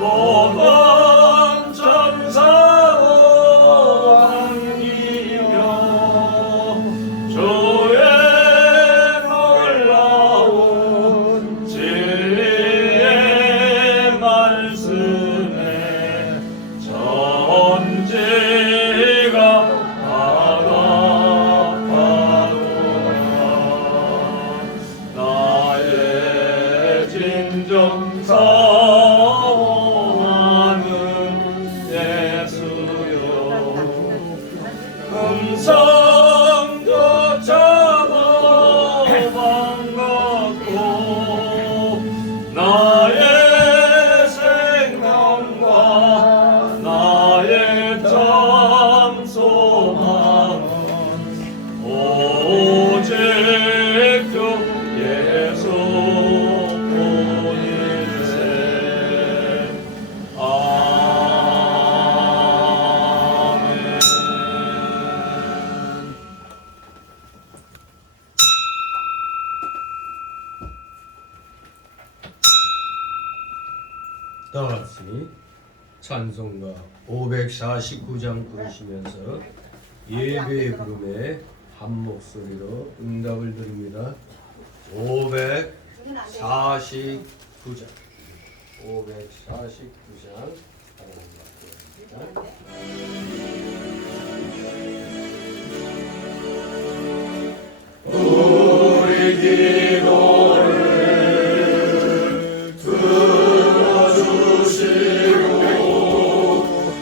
모든 천사와 함기며 주의 놀라운 진리의 말씀에 전지가 바라보노라. 나의 진정 사모하는 예수여, 음성조차도 반갑고 나의 생명과 나의 참 소망은 오직 주 예수뿐일세. 아멘. 다같이 찬송가 549장 부르시면서 예배의 부름에 한 목소리로 응답을 드립니다. 549장 549장 우리 기도를 들어주시고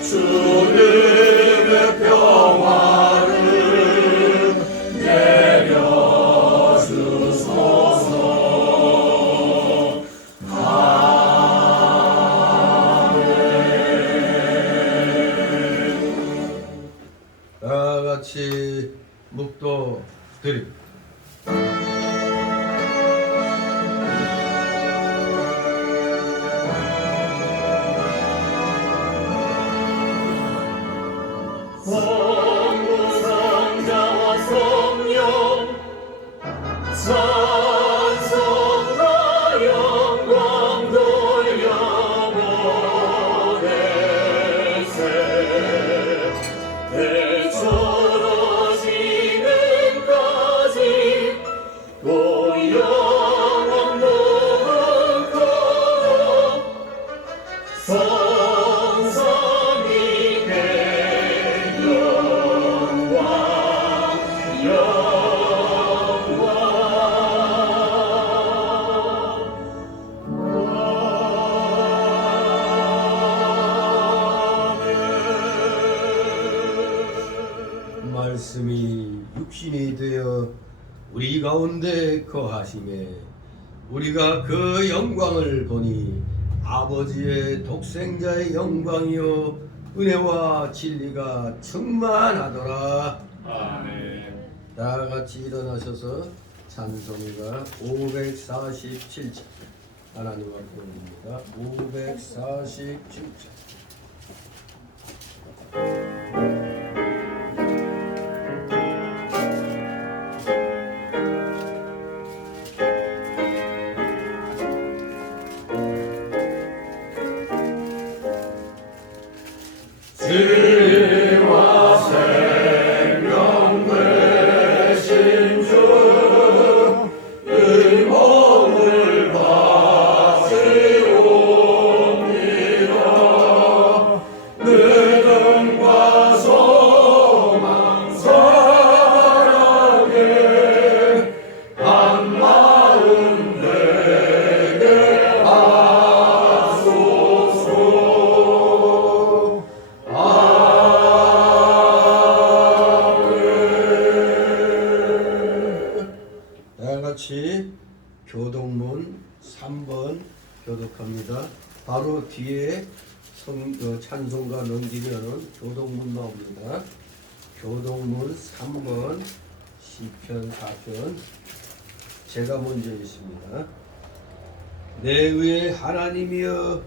주님의 평화를 내려주소서. 다 같이 묵도 드립니다. 성부 성자와 성령 찬송과 영광 돌려보내세. 대처로 지금까지 또 영원 무궁토록 성삼위의 영광 말씀이 육신이 되어 우리 가운데 거하심에 우리가 그 영광을 보니 아버지의 독생자의 영광이요 은혜와 진리가 충만하더라. 아멘. 다 같이 일어나셔서 찬송가 547장 하나님 앞에 올립니다. 547장. 진리와 생명 되신 주, 이 몸을 바치옵니다. 믿음과 소망 사랑에 한 마음 되게 하소서. 다같이 교동문 3번 교독합니다. 바로 뒤에 찬송가 넘기면은 교동문 나옵니다. 교동문 3번 시편 4편 제가 먼저 있습니다. 내 의의 하나님이여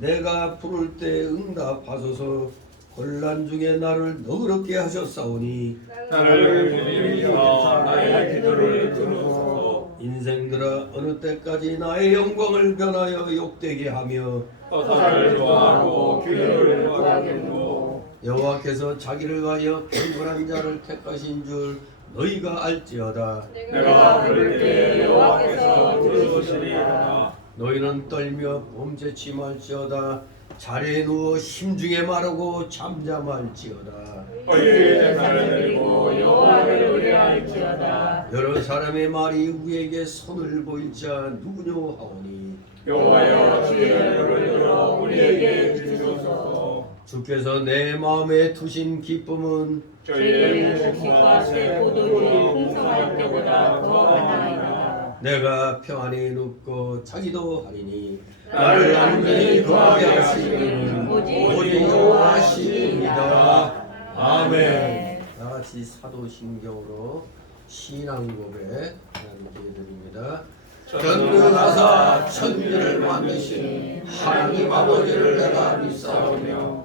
내가 부를 때 응답하소서. 곤란 중에 나를 너그럽게 하셨사오니 나를 위하여 나의 기도를 들으소서. 인생들아 어느 때까지 나의 영광을 변하여 욕되게 하며 토사를 좋아하고 귀를 좋아하겠노. 여호와께서 자기를 위하여 경건한 자를 택하신 줄 너희가 알지어다. 내가 부를 때 여호와께서 들으시리이다. 너희는 떨며 범죄치 말지어다. 자리에 누워 심중에 마르고 잠잠할지어다. 의의 제사를 드리고 여호와를 의뢰할지어다. 여러 사람의 말이 우리에게 손을 보일 자 누구뇨 하오니 여호와여 주의 얼굴을 들어 우리에게 주시옵소서. 주께서 내 마음에 두신 기쁨은 저희의 곡식과 새 포도주 풍성할 때보다 더하나이다. 내가 평안히 눕고 자기도 하리니 나를 안전히 거하게 하시는 오직 여호와시니이다. 아멘. 다 같이 사도신경으로 신앙 고백 하나님께 드립니다. 전능하사 천지를 만드신 하나님 아버지를 내가 믿사오며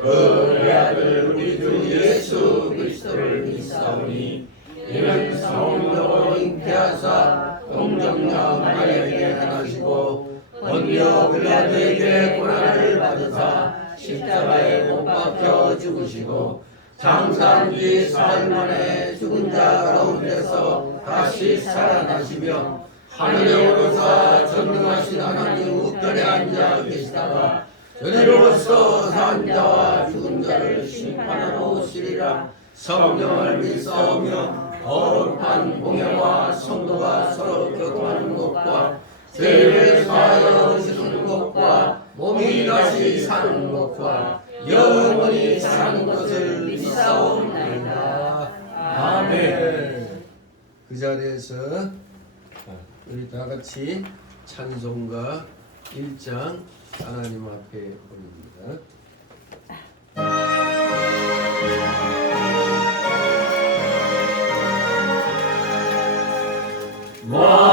그의 아들 우리 주 예수 그리스도를 믿사오니 이는 성령으로 잉태하사 동정녀 마리아에게 나시고 본디오 빌라도에게 고난을 받으사 십자가에 못 박혀 죽으시고 장사한 지 사흘 만에 죽은 자 가운데서 다시 살아나시며 하늘에 오르사 전능하신 하나님 우편에 앉아 계시다가 저리로서 산 자와 죽은 자를 심판하러 오시리라. 성령을 믿사오며 거룩한 공예와 성도가 서로 교통하는 것과 죄를 사하여 주시는 것과 몸이 다시 사는 것과 영원히 사는 것을 믿사옵나이다. 아멘. 그 자리에서 우리 다 같이 찬송가 1장 하나님 앞에 올립니다.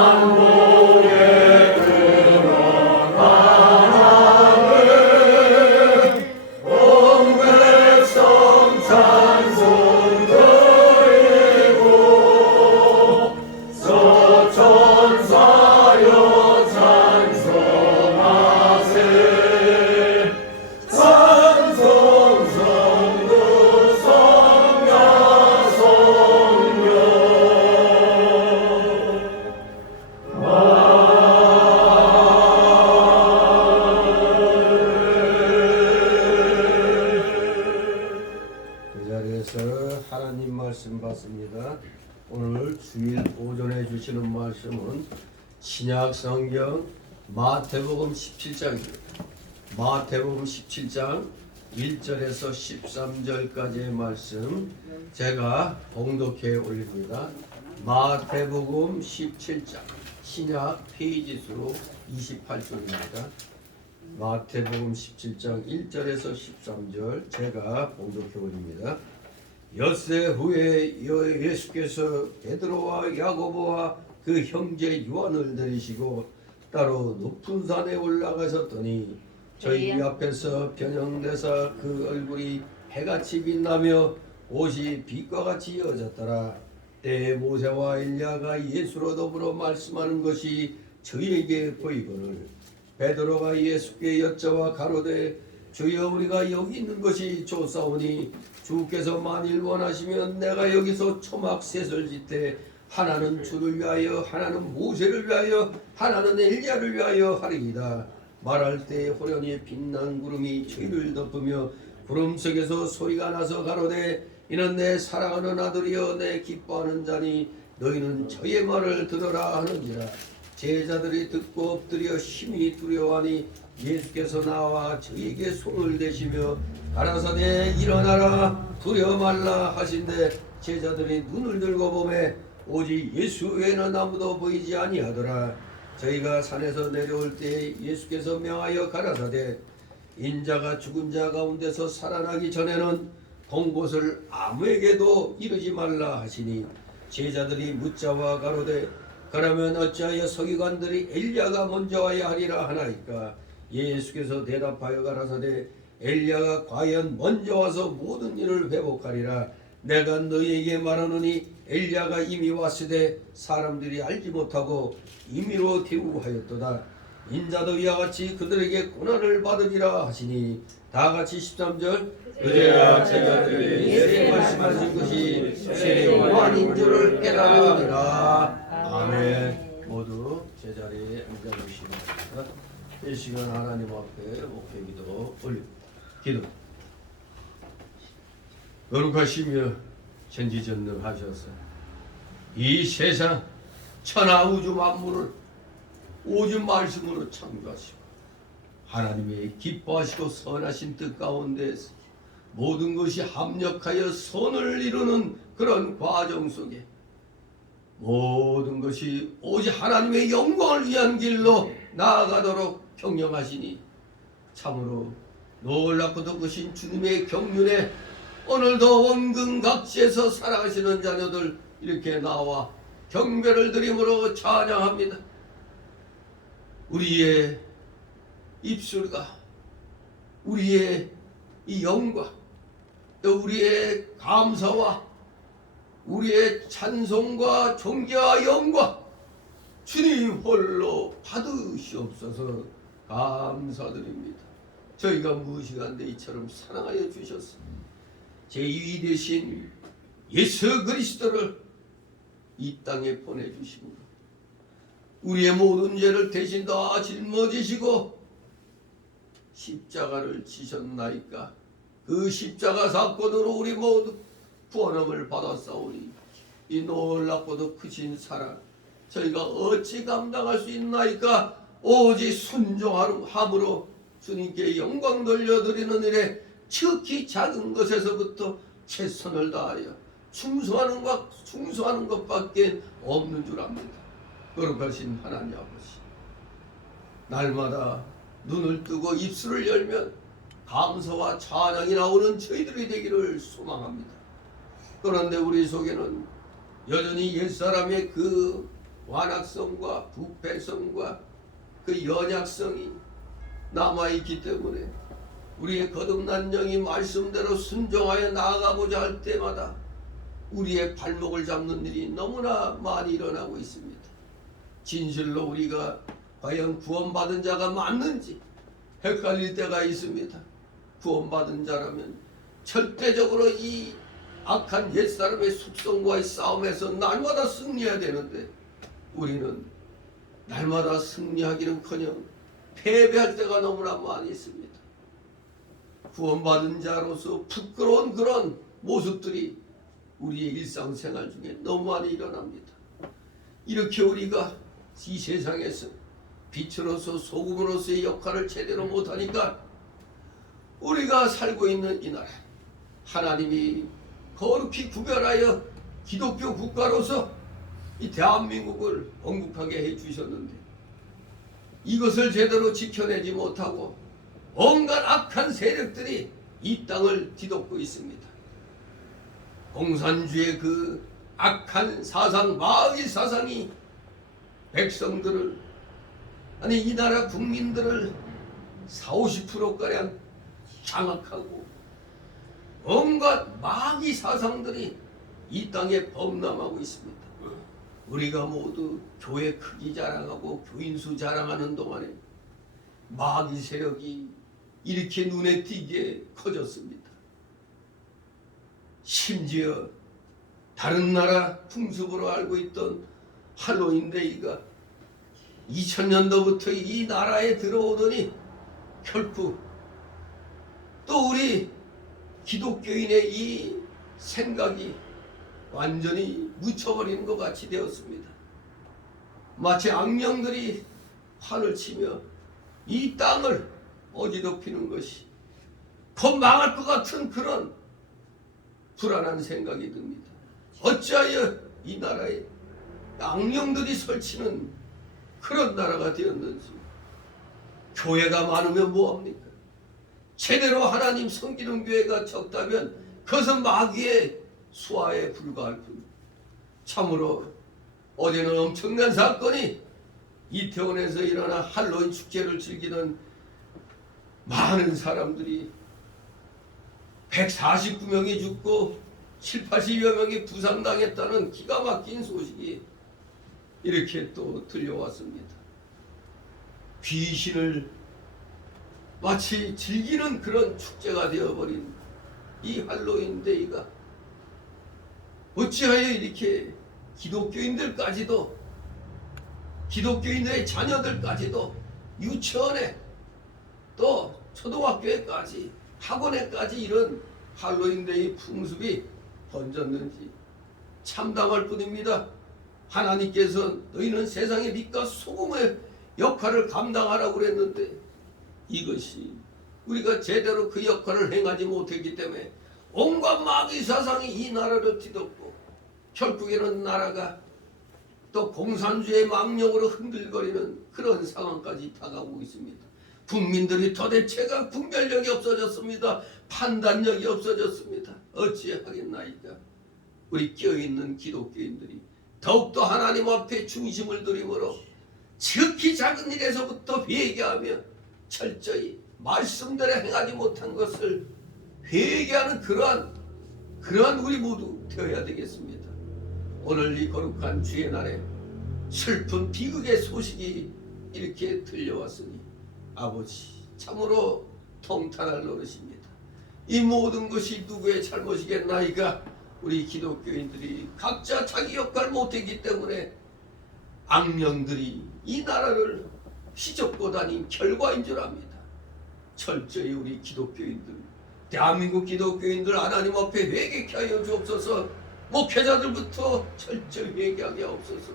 만복의 근원 하나님 온 백성 찬송 드리고 서천사여 찬송하세. 찬송 성도 성야 성령 그 자리에서 하나님 말씀 받습니다. 오늘 주일 오전에 주시는 말씀은 신약 성경 마태복음 17장입니다. 마태복음 17장 1절에서 13절까지의 말씀 제가 봉독해 올립니다. 마태복음 17장 신약 페이지 수 28쪽입니다. 마태복음 17장 1절에서 13절 제가 봉독해 올립니다. 엿새 후에 예수께서 베드로와 야고보와 그 형제 요한을 데리시고 따로 높은 산에 올라가셨더니 저희 앞에서 변형되사 그 얼굴이 해같이 빛나며 옷이 빛과 같이 어졌더라. 때에 모세와 엘리야가 예수로 더불어 말씀하는 것이 저희에게 보이거늘 베드로가 예수께 여쭤와 가로되 주여 우리가 여기 있는 것이 좋사오니 주께서 만일 원하시면 내가 여기서 초막 셋을 짓되 하나는 주를 위하여 하나는 모세를 위하여 하나는 엘리야를 위하여 하리이다. 말할 때 호련히 빛난 구름이 저희를 덮으며 구름 속에서 소리가 나서 가로되 이는 내 사랑하는 아들이여 내 기뻐하는 자니 너희는 저의 말을 들으라 하는지라. 제자들이 듣고 엎드려 심히 두려워하니 예수께서 나와 저에게 손을 대시며 가라사대 일어나라 두려워 말라 하신대 제자들이 눈을 들고 보매 오직 예수 외에는 아무도 보이지 아니하더라. 저희가 산에서 내려올 때 예수께서 명하여 가라사대 인자가 죽은 자 가운데서 살아나기 전에는 본 곳을 아무에게도 이르지 말라 하시니 제자들이 묻자와 가로되 그러면 어찌하여 서기관들이 엘리야가 먼저 와야 하리라 하나이까. 예수께서 대답하여 가라사대 엘리야가 과연 먼저 와서 모든 일을 회복하리라. 내가 너희에게 말하노니 엘리야가 이미 왔으되 사람들이 알지 못하고 임의로 태우고 하였도다. 인자도 이와 같이 그들에게 고난을 받으리라 하시니 다같이 13절 그제야 제자들이 내 말씀하신 것이 세례요한인 줄을 깨달으리라. 아멘. 모두 제자리에 앉아주시면 이 시간 하나님 앞에 목회기도 올리고 기도. 거룩하시며 전지전능하셔서 이 세상 천하 우주 만물을 오직 말씀으로 창조하시고 하나님의 기뻐하시고 선하신 뜻 가운데서 모든 것이 합력하여 선을 이루는 그런 과정 속에 모든 것이 오직 하나님의 영광을 위한 길로 나아가도록 경영하시니 참으로 놀랍고도 크신 주님의 경륜에 오늘도 원근각지에서 살아가시는 자녀들 이렇게 나와 경배를 드림으로 찬양합니다. 우리의 입술과 우리의 이 영과 또 우리의 감사와 우리의 찬송과 존귀와 영과 주님 홀로 받으시옵소서. 감사드립니다. 저희가 무시간데 이처럼 사랑하여 주셨습니다. 제2위 되신 예수 그리스도를 이 땅에 보내주시고 우리의 모든 죄를 대신 다 짊어지시고 십자가를 지셨나이까. 그 십자가 사건으로 우리 모두 구원함을 받았사오니 이 놀랍고도 크신 사랑 저희가 어찌 감당할 수 있나이까. 오직 순종함으로 주님께 영광 돌려드리는 일에 특히 작은 것에서부터 최선을 다하여 충성하는 것밖에 없는 줄 압니다. 거룩하신 하나님 아버지, 날마다 눈을 뜨고 입술을 열면 감사와 찬양이 나오는 저희들이 되기를 소망합니다. 그런데 우리 속에는 여전히 옛사람의 그 완악성과 부패성과 그 연약성이 남아있기 때문에 우리의 거듭난 영이 말씀대로 순종하여 나아가고자 할 때마다 우리의 발목을 잡는 일이 너무나 많이 일어나고 있습니다. 진실로 우리가 과연 구원받은 자가 맞는지 헷갈릴 때가 있습니다. 구원받은 자라면 절대적으로 이 악한 옛사람의 숙성과의 싸움에서 날마다 승리해야 되는데 우리는 날마다 승리하기는커녕 패배할 때가 너무나 많이 있습니다. 구원받은 자로서 부끄러운 그런 모습들이 우리의 일상생활 중에 너무 많이 일어납니다. 이렇게 우리가 이 세상에서 빛으로서 소금으로서의 역할을 제대로 못하니까 우리가 살고 있는 이 나라 하나님이 거룩히 구별하여 기독교 국가로서 이 대한민국을 건국하게 해주셨는데 이것을 제대로 지켜내지 못하고 온갖 악한 세력들이 이 땅을 뒤덮고 있습니다. 공산주의 그 악한 사상, 마의 사상이 백성들을 아니 이 나라 국민들을 40~50%가량 장악하고 온갖 마귀 사상들이 이 땅에 범람하고 있습니다. 우리가 모두 교회 크기 자랑하고 교인수 자랑하는 동안에 마귀 세력이 이렇게 눈에 띄게 커졌습니다. 심지어 다른 나라 풍습으로 알고 있던 할로윈데이가 2000년도부터 이 나라에 들어오더니 결국 또 우리 기독교인의 이 생각이 완전히 묻혀버리는 것 같이 되었습니다. 마치 악령들이 판을 치며 이 땅을 어지럽히는 것이 곧 망할 것 같은 그런 불안한 생각이 듭니다. 어찌하여 이 나라에 악령들이 설치는 그런 나라가 되었는지. 교회가 많으면 뭐합니까? 제대로 하나님 섬기는 교회가 적다면 그것은 마귀의 수하에 불과할 뿐. 참으로 어제는 엄청난 사건이 이태원에서 일어나 할로윈 축제를 즐기는 많은 사람들이 149명이 죽고 7, 80여 명이 부상당했다는 기가 막힌 소식이 이렇게 또 들려왔습니다. 귀신을 마치 즐기는 그런 축제가 되어버린 이 할로윈 데이가 어찌하여 이렇게 기독교인들까지도, 기독교인의 자녀들까지도 유치원에 또 초등학교에까지 학원에까지 이런 할로윈데이 풍습이 번졌는지 참담할 뿐입니다. 하나님께서 너희는 세상의 빛과 소금의 역할을 감당하라고 그랬는데 이것이 우리가 제대로 그 역할을 행하지 못했기 때문에 온갖 마귀 사상이 이 나라를 뒤덮고 결국에는 나라가 또 공산주의 망령으로 흔들거리는 그런 상황까지 다가오고 있습니다. 국민들이 도대체가 분별력이 없어졌습니다. 판단력이 없어졌습니다. 어찌하겠나이까. 우리 끼어있는 기독교인들이 더욱더 하나님 앞에 중심을 들이므로 지극히 작은 일에서부터 회개하며 철저히 말씀대로 행하지 못한 것을 회개하는 그러한 우리 모두 되어야 되겠습니다. 오늘 이 거룩한 주의 날에 슬픈 비극의 소식이 이렇게 들려왔으니 아버지 참으로 통탄할 노릇입니다. 이 모든 것이 누구의 잘못이겠나이까. 우리 기독교인들이 각자 자기 역할 못했기 때문에 악령들이 이 나라를 휘젓고 다닌 결과인 줄 압니다. 철저히 우리 기독교인들, 대한민국 기독교인들 하나님 앞에 회개케 하여 주옵소서. 목회자들부터 철저히 회개하게 하옵소서.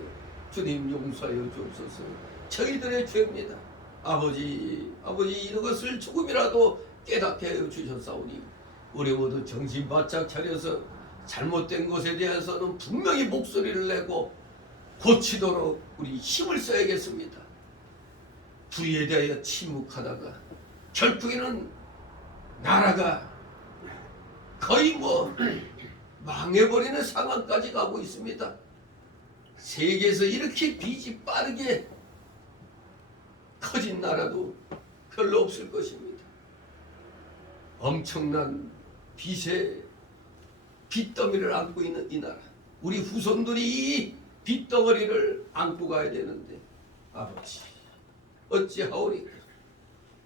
주님 용서하여 주옵소서. 저희들의 죄입니다. 아버지 이것을 조금이라도 깨닫게 하여 주셨사오니 우리 모두 정신 바짝 차려서 잘못된 것에 대해서는 분명히 목소리를 내고 고치도록 우리 힘을 써야겠습니다. 불의에 대하여 침묵하다가 결국에는 나라가 거의 망해버리는 상황까지 가고 있습니다. 세계에서 이렇게 빚이 빠르게 커진 나라도 별로 없을 것입니다. 엄청난 빚더미를 안고 있는 이 나라, 우리 후손들이 이 빚덩어리를 안고 가야 되는데 아버지 어찌하오리까.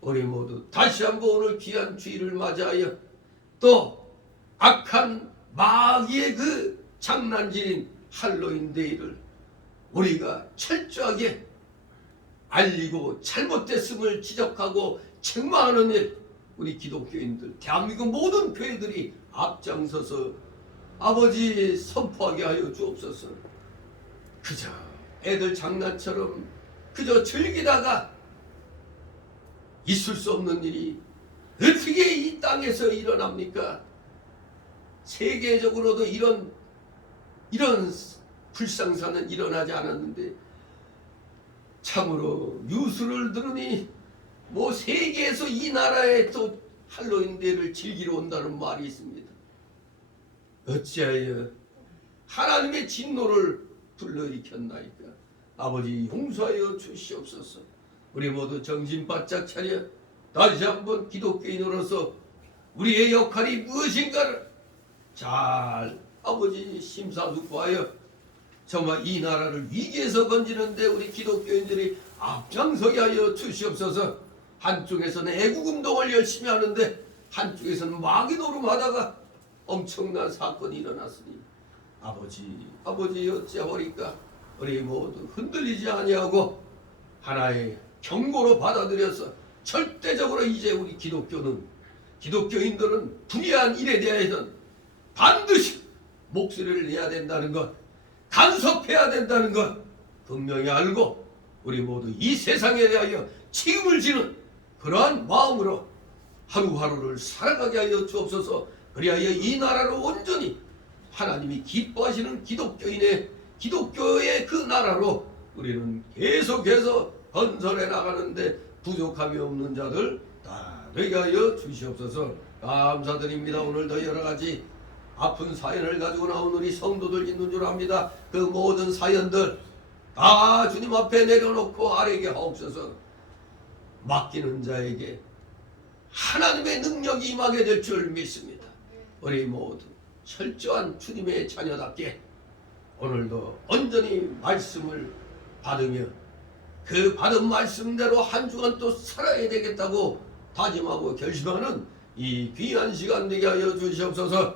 우리 모두 다시 한번 오늘 귀한 주일을 맞이하여 또 악한 마귀의 그 장난질인 할로윈 데이를 우리가 철저하게 알리고 잘못됐음을 지적하고 책망하는 일, 우리 기독교인들, 대한민국 모든 교회들이 앞장서서 아버지 선포하게 하여 주옵소서. 그저 애들 장난처럼 그저 즐기다가 있을 수 없는 일이 어떻게 이 땅에서 일어납니까? 세계적으로도 이런 불상사는 일어나지 않았는데 참으로 뉴스를 들으니 세계에서 이 나라에 또 할로윈 데이를 즐기러 온다는 말이 있습니다. 어찌하여 하나님의 진노를 불러일으켰나이까. 아버지 용서하여 주시옵소서. 우리 모두 정신 바짝 차려 다시 한번 기독교인으로서 우리의 역할이 무엇인가를 잘 아버지 심사숙고하여 정말 이 나라를 위기에서 건지는데 우리 기독교인들이 앞장서게 하여 주시옵소서. 한쪽에서는 애국운동을 열심히 하는데 한쪽에서는 마귀 노름하다가 엄청난 사건이 일어났으니 아버지 어찌하오리까. 우리 모두 흔들리지 아니하고 하나의 경고로 받아들여서 절대적으로 이제 우리 기독교인들은 불의한 일에 대해서는 반드시 목소리를 내야 된다는 것, 간섭해야 된다는 것 분명히 알고 우리 모두 이 세상에 대하여 책임을 지는 그러한 마음으로 하루하루를 살아가게 하여 주옵소서. 그리하여 이 나라를 온전히 하나님이 기뻐하시는 기독교의 그 나라로 우리는 계속해서 건설해 나가는데 부족함이 없는 자들 다 되게 하여 주시옵소서. 감사드립니다. 오늘도 여러가지 아픈 사연을 가지고 나온 우리 성도들 있는 줄 압니다. 그 모든 사연들 다 주님 앞에 내려놓고 아뢰게 하옵소서. 맡기는 자에게 하나님의 능력이 임하게 될 줄 믿습니다. 우리 모두 철저한 주님의 자녀답게 오늘도 온전히 말씀을 받으며 그 받은 말씀대로 한 주간 또 살아야 되겠다고 다짐하고 결심하는 이 귀한 시간 되게 하여 주시옵소서.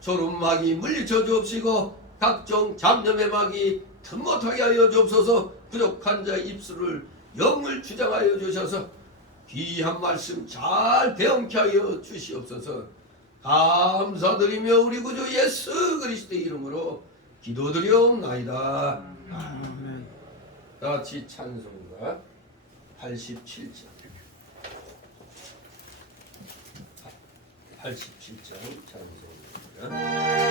졸음막이 물리쳐 주옵시고 각종 잡념의 막이 틈 못하게 하여 주옵소서. 부족한 자 입술을 영을 주장하여 주셔서 귀한 말씀 잘 배움케 하여 주시옵소서. 감사드리며 우리 구주 예수 그리스도의 이름으로 기도드리옵나이다. 아멘. 다 같이 찬송가 87장 87장 찬송가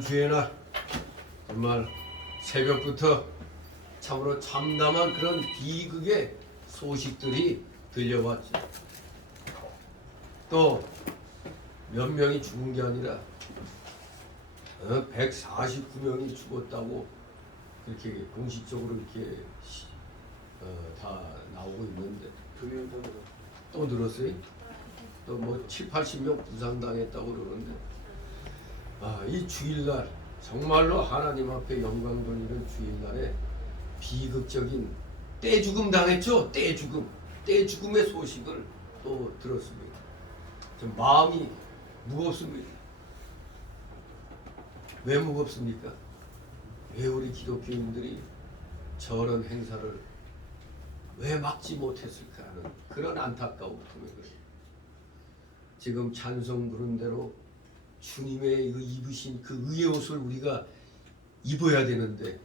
주의 날 정말 새벽부터 참으로 참담한 그런 비극의 소식들이 들려왔죠. 또 몇 명이 죽은 게 아니라 149명이 죽었다고 그렇게 공식적으로 이렇게 다 나오고 있는데 또 늘었어요? 또 뭐 7, 80명 부상당했다고 그러는데 이 주일날 정말로 하나님 앞에 영광 돌리는 주일날에 비극적인 떼죽음 당했죠? 떼죽음의 소식을 또 들었습니다. 좀 마음이 무겁습니다. 왜 무겁습니까? 왜 우리 기독교인들이 저런 행사를 왜 막지 못했을까 하는 그런 안타까움 때문에 그래요. 지금 찬송 부른 대로 주님의 입으신 그 의의 옷을 우리가 입어야 되는데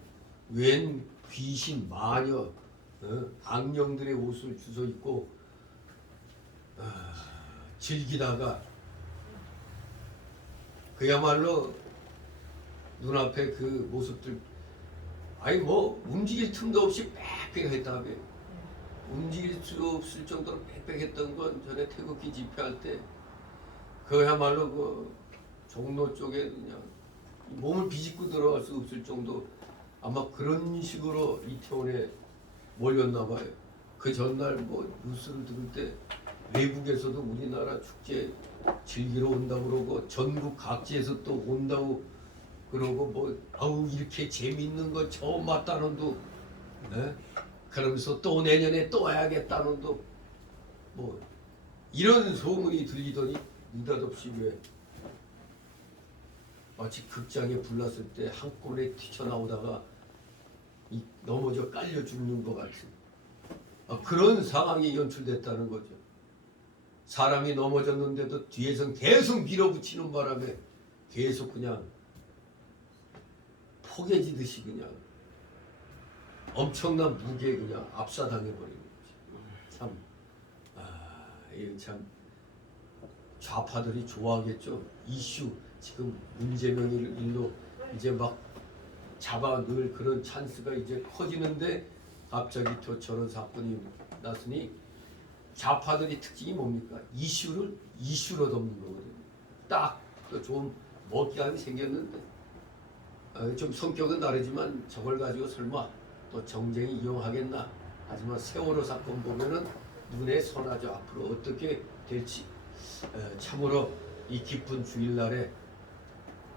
웬 귀신, 마녀, 악령들의 옷을 주워 입고 즐기다가 그야말로 눈앞에 그 모습들 아니 뭐 움직일 틈도 없이 빽빽했다며 움직일 수 없을 정도로 빽빽했던 건 전에 태극기 집회할 때 그야말로 그 종로 쪽에 그냥 몸을 비집고 들어갈 수 없을 정도 아마 그런 식으로 이태원에 몰렸나 봐요. 그 전날 뭐 뉴스를 들을 때 외국에서도 우리나라 축제 즐기러 온다고 그러고 전국 각지에서 또 온다고 그러고 뭐 아우 이렇게 재밌는 거 처음 봤다는도 그러면서 또 내년에 또 와야겠다는도 뭐 이런 소문이 들리더니 느닷없이 왜 마치 극장에 불났을 때 한꺼번에 튀쳐나오다가 넘어져 깔려 죽는 것 같은 그런 상황이 연출됐다는 거죠. 사람이 넘어졌는데도 뒤에서 계속 밀어붙이는 바람에 계속 그냥 포개지듯이 그냥 엄청난 무게에 그냥 압사당해버리는 거지. 참, 이건 참 좌파들이 좋아하겠죠. 이슈 지금 문제명의 일로 이제 막 잡아 넣을 그런 찬스가 이제 커지는데 갑자기 또 저런 사건이 났으니 좌파들이 특징이 뭡니까? 이슈로 덮는 거거든요. 딱 좀 먹기감이 생겼는데 좀 성격은 다르지만 저걸 가지고 설마 또 정쟁이 이용하겠나? 하지만 세월호 사건 보면은 눈에 선하죠. 앞으로 어떻게 될지 참으로 이 기쁜 주일날에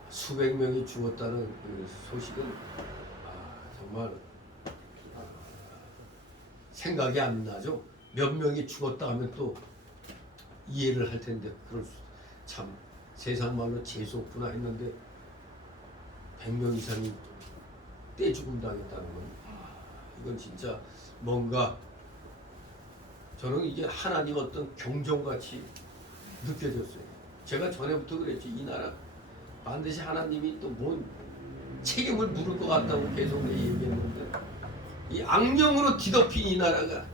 수백 명이 죽었다는 그 소식은 정말 생각이 안 나죠. 몇 명이 죽었다 하면 또 이해를 할 텐데 그럴 참 세상 말로 재수없구나 했는데 100명 이상이 떼죽음 당했다는 건 이건 진짜 뭔가 저는 이게 하나님 어떤 경종같이 느껴졌어요. 제가 전에부터 그랬죠. 이 나라 반드시 하나님이 또 뭔 책임을 물을 것 같다고 계속 얘기했는데 이 악령으로 뒤덮인 이 나라가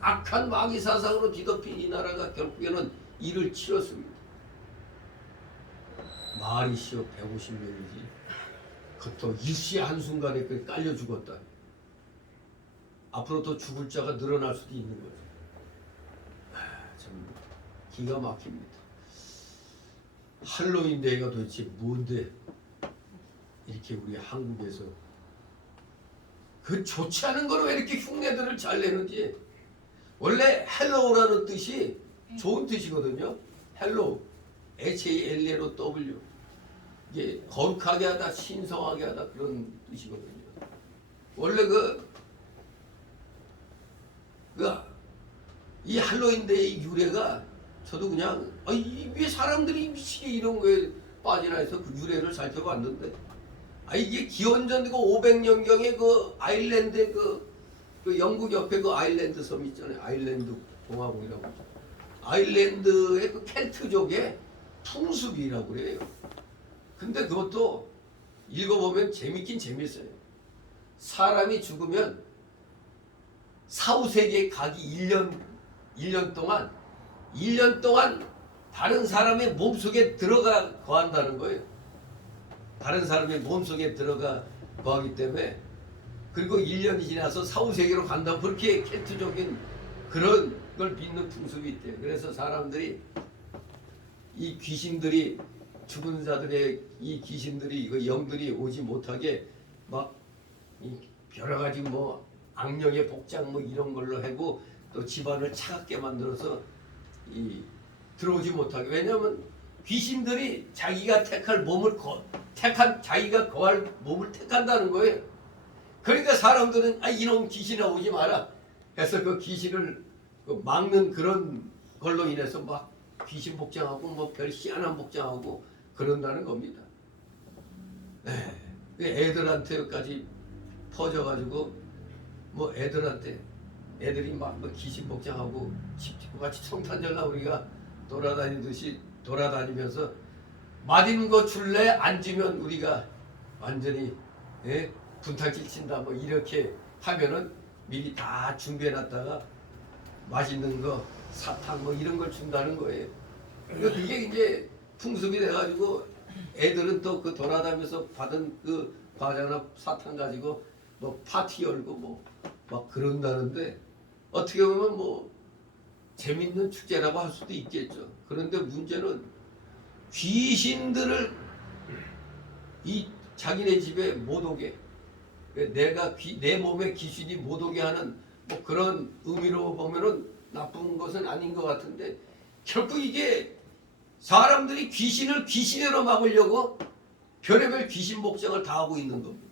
악한 마귀 사상으로 뒤덮인 이 나라가 결국에는 이를 치렀습니다. 말이시여 150명이지 그것도 일시의 한순간에 깔려 죽었다. 앞으로 더 죽을 자가 늘어날 수도 있는 거죠. 참 기가 막힙니다. 할로윈 데이가 도대체 뭔데 이렇게 우리 한국에서 그 좋지 않은 거로 왜 이렇게 흉내들을 잘 내는지. 원래 헬로우라는 뜻이 좋은 뜻이거든요. 헬로우 HALLOW 이게 거룩하게 하다 신성하게 하다 그런 뜻이거든요. 원래 이 할로윈데이 유래가 저도 그냥 왜 사람들이 미치게 이런 거에 빠지나 해서 그 유래를 살펴봤는데 이게 기원전 500년경에 그 아일랜드 그 영국 옆에 그 아일랜드 섬 있잖아요. 아일랜드 공화국이라고 하죠. 아일랜드의 그 켈트족의 풍습이라고 그래요. 근데 그것도 읽어보면 재밌긴 재밌어요. 사람이 죽으면 사후세계에 가기 1년 동안 다른 사람의 몸속에 들어가 거한다는 거예요. 다른 사람의 몸속에 들어가 거하기 때문에 그리고 1년이 지나서 사후세계로 간다고 그렇게 켈트적인 그런 걸 믿는 풍습이 있대요. 그래서 사람들이 이 귀신들이 죽은 자들의 이 귀신들이 이거 영들이 오지 못하게 막 이 여러 가지 뭐 악령의 복장 뭐 이런 걸로 하고 또 집안을 차갑게 만들어서 이 들어오지 못하게. 왜냐하면 귀신들이 자기가 택할 몸을 택한 자기가 거할 몸을 택한다는 거예요. 그러니까 사람들은 이놈 귀신아 오지 마라 해서 그 귀신을 막는 그런 걸로 인해서 막 귀신 복장하고 뭐 별 희한한 복장하고 그런다는 겁니다. 네. 애들한테까지 퍼져가지고 뭐 애들이 막 귀신 복장하고 같이 성탄절날 우리가 돌아다니듯이 돌아다니면서 맛있는 거 줄래? 안 주면 우리가 완전히 분탕질 친다 뭐 이렇게 하면은 미리 다 준비해놨다가 맛있는 거 사탕 뭐 이런 걸 준다는 거예요. 그러니까 그게 이제 풍습이 돼가지고 애들은 또 그 돌아다니면서 받은 그 과자나 사탕 가지고 뭐 파티 열고 뭐 막 그런다는데 어떻게 보면 뭐 재밌는 축제라고 할 수도 있겠죠. 그런데 문제는 귀신들을 이 자기네 집에 못 오게 내 몸에 귀신이 못 오게 하는 뭐 그런 의미로 보면은 나쁜 것은 아닌 것 같은데 결국 이게 사람들이 귀신을 귀신으로 막으려고 별의별 귀신 복장을 다 하고 있는 겁니다.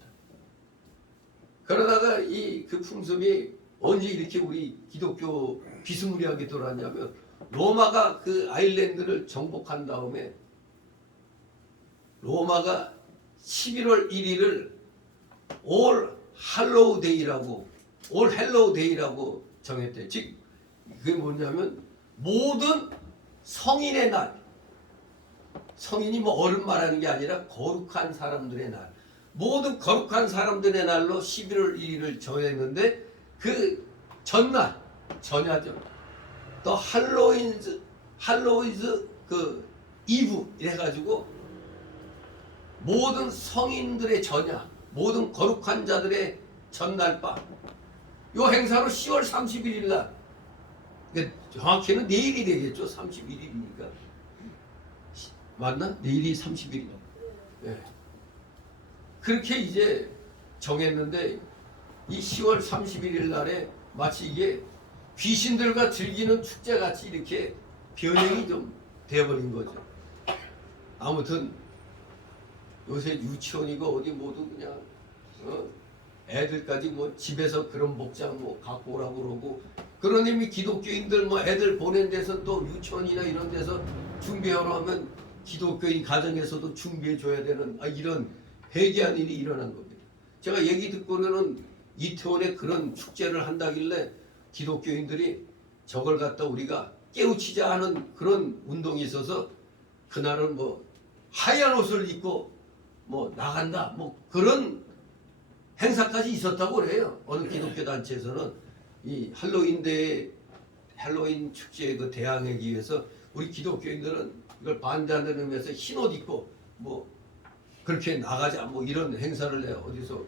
그러다가 그 풍습이 언제 이렇게 우리 기독교 비스무리하게 돌았냐면 로마가 그 아일랜드를 정복한 다음에 로마가 11월 1일을 올 할로우 데이라고 정했대. 즉 그게 뭐냐면 모든 성인의 날. 성인이 뭐 어른 말하는 게 아니라 거룩한 사람들의 날. 모든 거룩한 사람들의 날로 11월 1일을 정했는데 그 전야죠. 또 할로윈즈 그 이브 이래가지고 모든 성인들의 전야, 모든 거룩한 자들의 전날 밤. 요 행사로 10월 31일 날. 정확히는 내일이 되겠죠. 31일이니까. 맞나? 내일이 30일이다. 네. 그렇게 이제 정했는데 이 10월 31일 날에 마치 이게 귀신들과 즐기는 축제같이 이렇게 변형이 좀 되어버린 거죠. 아무튼 요새 유치원이고 어디 모두 그냥 애들까지 뭐 집에서 그런 복장 뭐 갖고 오라고 그러고 그러니 기독교인들 뭐 애들 보낸 데서 또 유치원이나 이런 데서 준비하러 하면 기독교인 가정에서도 준비해 줘야 되는 이런 회개한 일이 일어난 겁니다. 제가 얘기 듣고는 이태원에 그런 축제를 한다길래 기독교인들이 저걸 갖다 우리가 깨우치자 하는 그런 운동이 있어서 그날은 뭐 하얀 옷을 입고 뭐 나간다 뭐 그런 행사까지 있었다고 그래요. 어느 기독교 단체에서는 이 할로윈 축제에 그 대항하기 위해서 우리 기독교인들은 이걸 반대하는 의미에서 흰 옷 입고 뭐 그렇게 나가자 뭐 이런 행사를 내가 어디서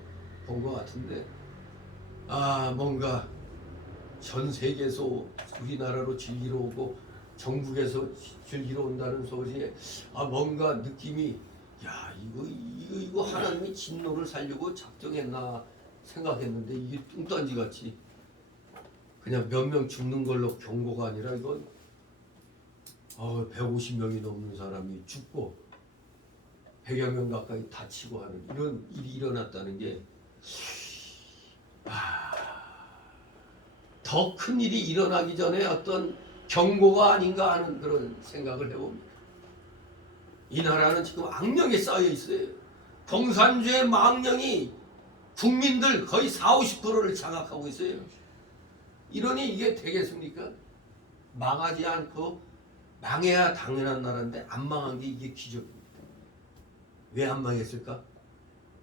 본 것 같은데 뭔가 전 세계에서 우리나라로 즐기러 오고 전국에서 즐기러 온다는 소리에 뭔가 느낌이 이거 하나님이 진노를 살려고 작정했나 생각했는데 이게 뚱딴지 같이 그냥 몇 명 죽는 걸로 경고가 아니라 이건 150명이 넘는 사람이 죽고 100여 명 가까이 다치고 하는 이런 일이 일어났다는 게 더 큰 일이 일어나기 전에 어떤 경고가 아닌가 하는 그런 생각을 해봅니다. 이 나라는 지금 악령에 쌓여 있어요. 공산주의 망령이 국민들 거의 40~50%를 장악하고 있어요. 이러니 이게 되겠습니까? 망하지 않고 망해야 당연한 나라인데 안 망한 게 이게 기적입니다. 왜 안 망했을까?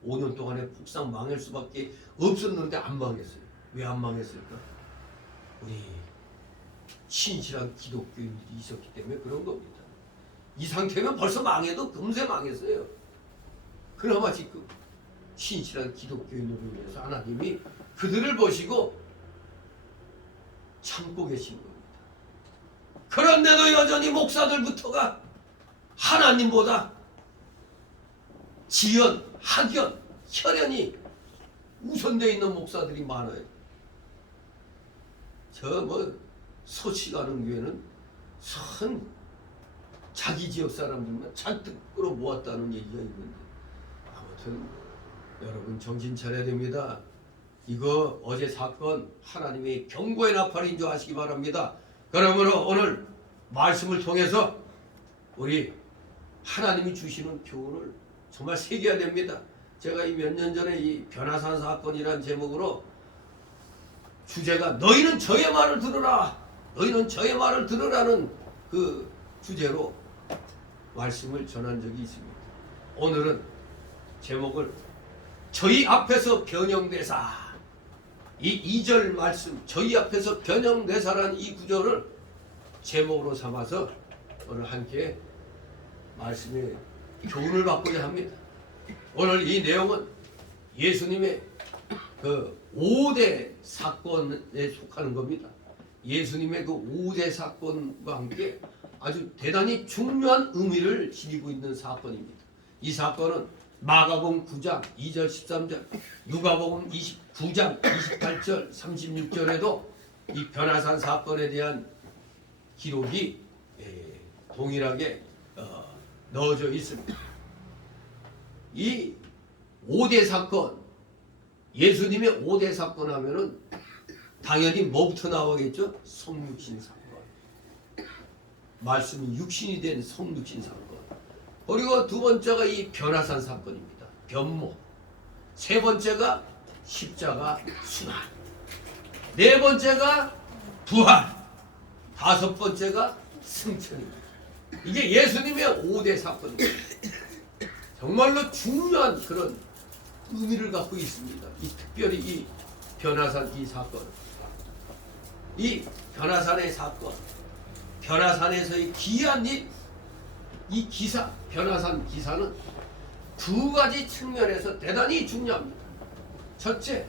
5년 동안에 북상 망할 수밖에 없었는데 안 망했어요. 왜 안 망했을까? 우리 신실한 기독교인들이 있었기 때문에 그런 겁니다. 이 상태면 벌써 망해도 금세 망했어요. 그나마 지금 신실한 기독교인으로 인해서 하나님이 그들을 보시고 참고 계신 겁니다. 그런데도 여전히 목사들부터가 하나님보다 지연, 학연, 혈연이 우선되어 있는 목사들이 많아요. 저 뭐 소치 가는 교회는 선 자기 지역 사람들만 잔뜩 끌어모았다는 얘기가 있는데, 아무튼 여러분 정신 차려야 됩니다. 이거 어제 사건 하나님의 경고의 나팔인 줄 아시기 바랍니다. 그러므로 오늘 말씀을 통해서 우리 하나님이 주시는 교훈을 정말 새겨야 됩니다. 제가 이 몇 년 전에 이 변화산 사건이란 제목으로 주제가 너희는 저의 말을 들으라, 너희는 저의 말을 들으라는 그 주제로 말씀을 전한 적이 있습니다. 오늘은 제목을 저희 앞에서 변형되사, 이 2절 말씀 저희 앞에서 변형되사라는 이 구절을 제목으로 삼아서 오늘 함께 말씀의 교훈을 받고자 합니다. 오늘 이 내용은 예수님의 그 5대 사건에 속하는 겁니다. 예수님의 그 5대 사건과 함께 아주 대단히 중요한 의미를 지니고 있는 사건입니다. 이 사건은 마가복음 9장 2절 13절, 누가복음 29장 28절 36절에도 이 변화산 사건에 대한 기록이 동일하게 넣어져 있습니다. 이 5대 사건, 예수님의 5대 사건 하면은 당연히 뭐부터 나오겠죠? 성육신 사건. 말씀이 육신이 된 성육신 사건. 그리고 두 번째가 이 변화산 사건입니다. 변모. 세 번째가 십자가 순환. 네 번째가 부활. 다섯 번째가 승천입니다. 이게 예수님의 5대 사건입니다. 정말로 중요한 그런 의미를 갖고 있습니다. 이 특별히 이 변화산 이 사건, 이 변화산의 사건, 변화산에서의 귀한 이 기사, 변화산 기사는 두 가지 측면에서 대단히 중요합니다. 첫째,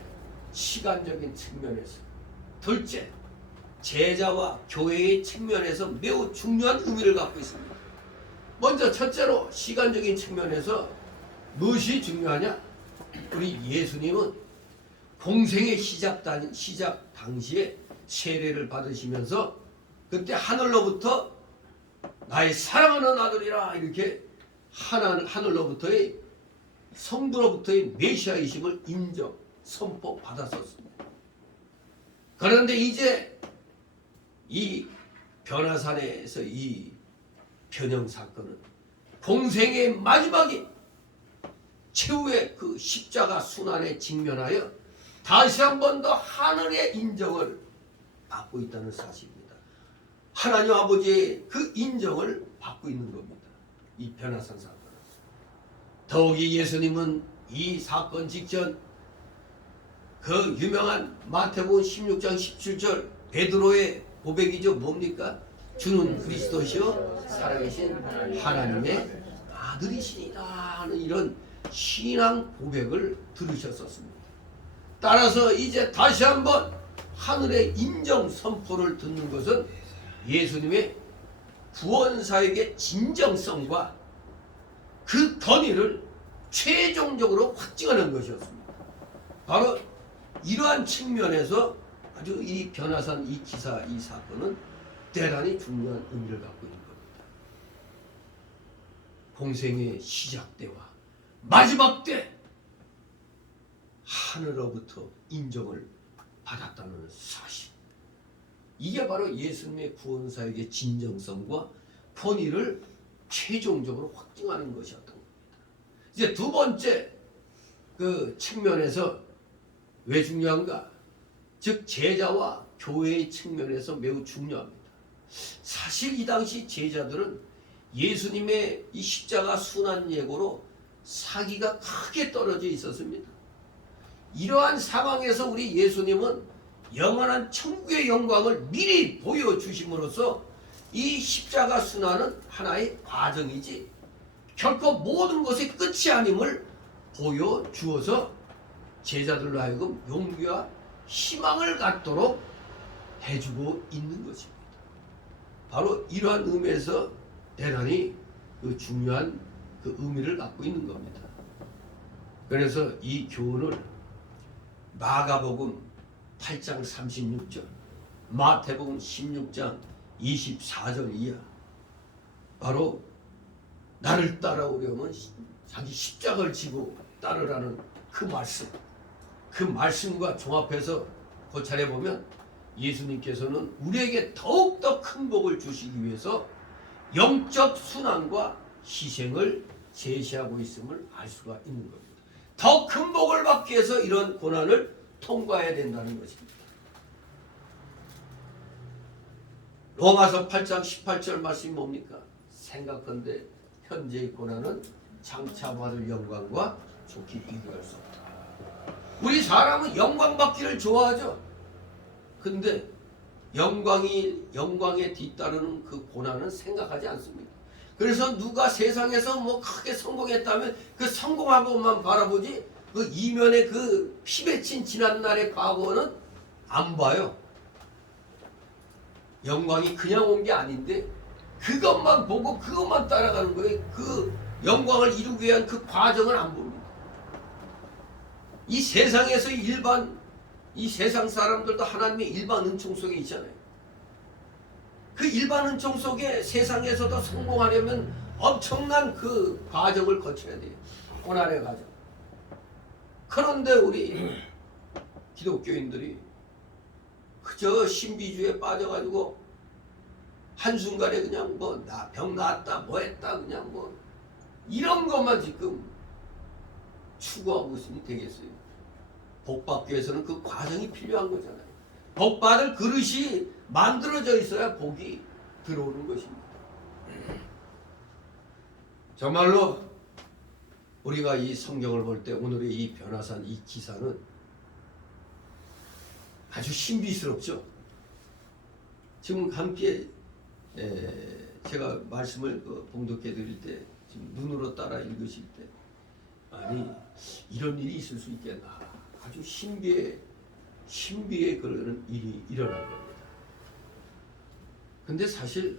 시간적인 측면에서. 둘째, 제자와 교회의 측면에서 매우 중요한 의미를 갖고 있습니다. 먼저 첫째로 시간적인 측면에서 무엇이 중요하냐? 우리 예수님은 공생의 시작 당시에 세례를 받으시면서 그때 하늘로부터 나의 사랑하는 아들이라 이렇게 하늘로부터의 성부로부터의 메시아이심을 인정, 선포 받았었습니다. 그런데 이제 이 변화산에서 이 변형 사건은 공생의 마지막에 최후의 그 십자가 순환에 직면하여 다시 한 번 더 하늘의 인정을 받고 있다는 사실입니다. 하나님 아버지의 그 인정을 받고 있는 겁니다. 이 변화산 사건은. 더욱이 예수님은 이 사건 직전 그 유명한 마태복음 16장 17절 베드로의 고백이죠. 뭡니까? 주는 그리스도시요 살아계신 하나님의 아들이시니라 하는 이런 신앙 고백을 들으셨었습니다. 따라서 이제 다시 한번 하늘의 인정 선포를 듣는 것은 예수님의 구원사역의 진정성과 그 권위를 최종적으로 확증하는 것이었습니다. 바로 이러한 측면에서 아주 이 변화산 이 기사 이 사건은 대단히 중요한 의미를 갖고 있는 겁니다. 공생의 시작 때와 마지막 때 하늘로부터 인정을 받았다는 사실. 이게 바로 예수님의 구원사역의 진정성과 권위를 최종적으로 확증하는 것이었던 겁니다. 이제 두 번째 그 측면에서 왜 중요한가? 즉 제자와 교회의 측면에서 매우 중요합니다. 사실 이 당시 제자들은 예수님의 이 십자가 순환 예고로 사기가 크게 떨어져 있었습니다. 이러한 상황에서 우리 예수님은 영원한 천국의 영광을 미리 보여주심으로써 이 십자가 순환은 하나의 과정이지 결코 모든 것의 끝이 아님을 보여주어서 제자들로 하여금 용기와 희망을 갖도록 해주고 있는 것입니다. 바로 이러한 의미에서 대단히 그 중요한 그 의미를 갖고 있는 겁니다. 그래서 이 교훈을 마가복음 8장 36절, 마태복음 16장 24절 이하, 바로 나를 따라오려면 자기 십자가를 지고 따르라는 그 말씀과 종합해서 고찰해 보면 예수님께서는 우리에게 더욱더 큰 복을 주시기 위해서 영적 순환과 희생을 제시하고 있음을 알 수가 있는 겁니다. 더 큰 복을 받기 위해서 이런 고난을 통과해야 된다는 것입니다. 로마서 8장 18절 말씀이 뭡니까? 생각건대 현재의 고난은 장차 받을 영광과 좋게 비교할 수 없다. 우리 사람은 영광 받기를 좋아하죠. 근데 영광에 뒤따르는 그 고난은 생각하지 않습니다. 그래서 누가 세상에서 뭐 크게 성공했다면 그 성공하고만 바라보지 그 이면의 그 피맺힌 지난날의 과거는 안 봐요. 영광이 그냥 온 게 아닌데 그것만 보고 그것만 따라가는 거예요. 그 영광을 이루기 위한 그 과정을 안 봅니다. 이 세상에서 이 세상 사람들도 하나님의 일반 은총 속에 있잖아요. 그 일반 은총 속에 세상에서도 성공하려면 엄청난 그 과정을 거쳐야 돼요. 고난의 과정. 그런데 우리 기독교인들이 그저 신비주의에 빠져가지고 한순간에 그냥 뭐 병 나았다 뭐 했다 그냥 뭐 이런 것만 지금 추구하고 있으면 되겠어요. 복 받기 위해서는 그 과정이 필요한 거잖아요. 복 받을 그릇이 만들어져 있어야 복이 들어오는 것입니다. 정말로 우리가 이 성경을 볼 때 오늘의 이 변화산 이 기사는 아주 신비스럽죠. 지금 함께 제가 말씀을 봉독해 드릴 때 지금 눈으로 따라 읽으실 때 아니 이런 일이 있을 수 있겠나 아주 신비의 그런 일이 일어난 겁니다. 근데 사실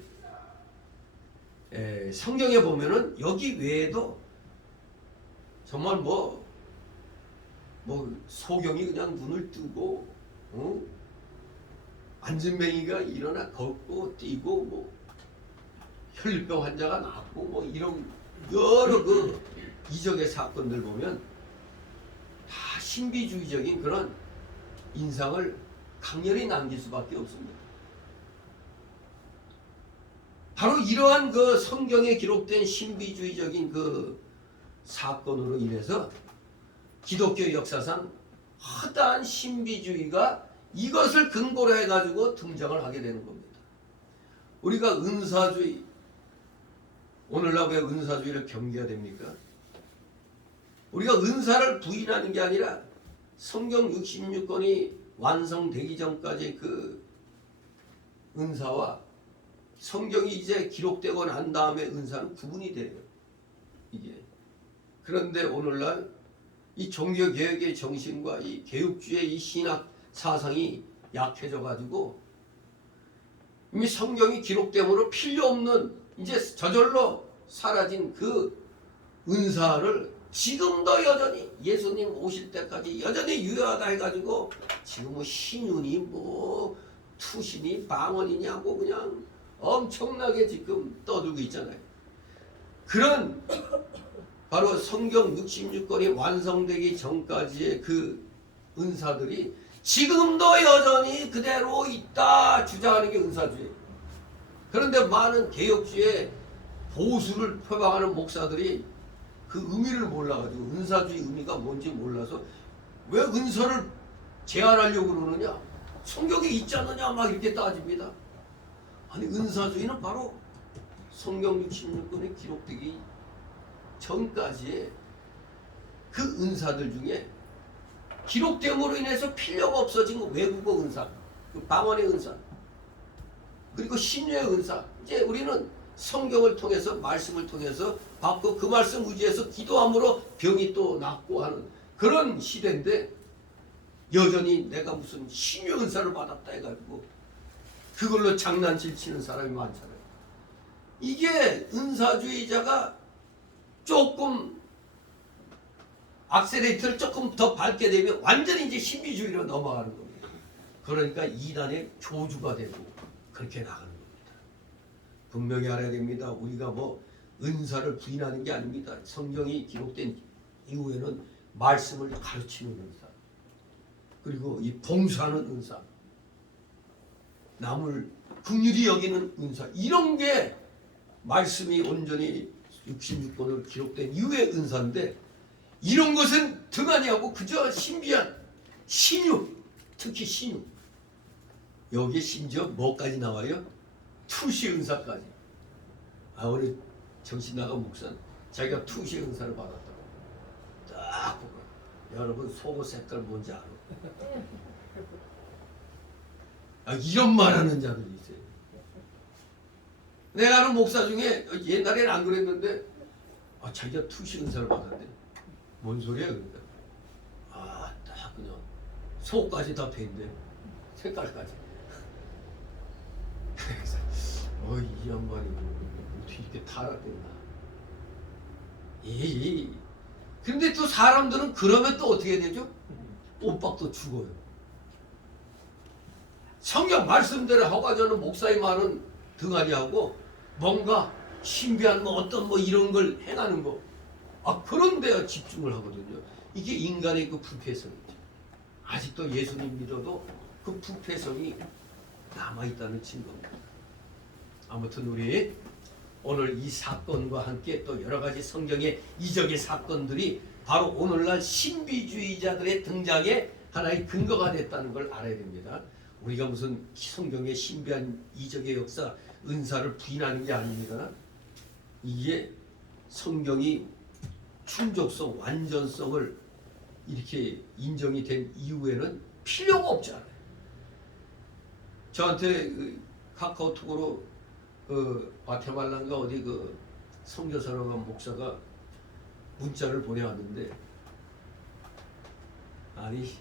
성경에 보면은 여기 외에도 정말 뭐 소경이 그냥 눈을 뜨고 안진뱅이가 일어나 걷고 뛰고 뭐 혈병 환자가 낫고 뭐 이런 여러 그 이적의 사건들 보면 다 신비주의적인 그런 인상을 강렬히 남길 수밖에 없습니다. 바로 이러한 그 성경에 기록된 신비주의적인 그 사건으로 인해서 기독교 역사상 허다한 신비주의가 이것을 근거로 해가지고 등장을 하게 되는 겁니다. 우리가 은사주의, 오늘날 왜 은사주의를 경계가 됩니까? 우리가 은사를 부인하는 게 아니라 성경 66권이 완성되기 전까지 그 은사와 성경이 이제 기록되고 난 다음에 은사는 구분이 돼요. 이게. 그런데 오늘날 이 종교개혁의 정신과 이 개혁주의 이 신학 사상이 약해져 가지고 이미 성경이 기록됨으로 필요 없는 이제 저절로 사라진 그 은사를 지금도 여전히 예수님 오실 때까지 여전히 유효하다 해가지고 지금 뭐 신윤이 뭐 투신이 방언이냐고 그냥 엄청나게 지금 떠들고 있잖아요. 그런 바로 성경 66권이 완성되기 전까지의 그 은사들이 지금도 여전히 그대로 있다 주장하는 게 은사주의예요. 그런데 많은 개혁주의 보수를 표방하는 목사들이 그 의미를 몰라가지고 은사주의 의미가 뭔지 몰라서 왜 은사를 제한하려고 그러느냐 성경에 있지 않느냐 막 이렇게 따집니다. 아니 은사주의는 바로 성경 66권에 기록되기 전까지의 그 은사들 중에 기록됨으로 인해서 필요가 없어진 외국어 은사, 그 방언의 은사, 그리고 신유의 은사. 이제 우리는 성경을 통해서 말씀을 통해서 받고 그 말씀 의지해서 기도함으로 병이 또 낫고 하는 그런 시대인데 여전히 내가 무슨 신유 은사를 받았다 해가지고 그걸로 장난질 치는 사람이 많잖아요. 이게 은사주의자가 조금 악셀레이터를 조금 더 밟게 되면 완전히 이제 신비주의로 넘어가는 겁니다. 그러니까 이단의 교주가 되고 그렇게 나가는 겁니다. 분명히 알아야 됩니다. 우리가 뭐 은사를 부인하는 게 아닙니다. 성경이 기록된 이후에는 말씀을 가르치는 은사, 그리고 이 봉사하는 은사, 남을 긍휼히 여기는 은사, 이런 게 말씀이 온전히 66권으로 기록된 이후의 은사인데 이런 것은 등한히 하고 그저 신비한 신유, 특히 신유, 여기에 심지어 뭐까지 나와요? 투시 은사까지. 아, 우리 정신 나간 목사는 자기가 투시 은사를 받았다고 딱 보고, 여러분 속옷 색깔 뭔지 알아? 아, 이런 말하는 자들이 있어요. 내가 아는 목사 중에 옛날에는 안 그랬는데 자기가 투시 은사를 받았대. 뭔 소리야 그러니까 딱 그냥 속까지 다 밴대, 색깔까지. 그래서 이 양반이 어떻게 이렇게 타락됐나. 근데 또 사람들은 그러면 또 어떻게 되죠? 옴박도 죽어요. 성경 말씀대로 허가저는 목사의 말은 등한히하고 뭔가 신비한 뭐 어떤 뭐 이런 걸 행하는 거, 그런 데에 집중을 하거든요. 이게 인간의 그 부패성이죠. 아직도 예수님 믿어도 그 부패성이 남아있다는 증거입니다. 아무튼 우리 오늘 이 사건과 함께 또 여러 가지 성경의 이적의 사건들이 바로 오늘날 신비주의자들의 등장에 하나의 근거가 됐다는 걸 알아야 됩니다. 우리가 무슨 성경의 신비한 이적의 역사, 은사를 부인하는 게 아닙니다. 이게 성경이 충족성, 완전성을 이렇게 인정이 된 이후에는 필요가 없잖아요. 저한테 카카오톡으로 과테말라인가 어디 선교사로 간 목사가 문자를 보내왔는데, 아니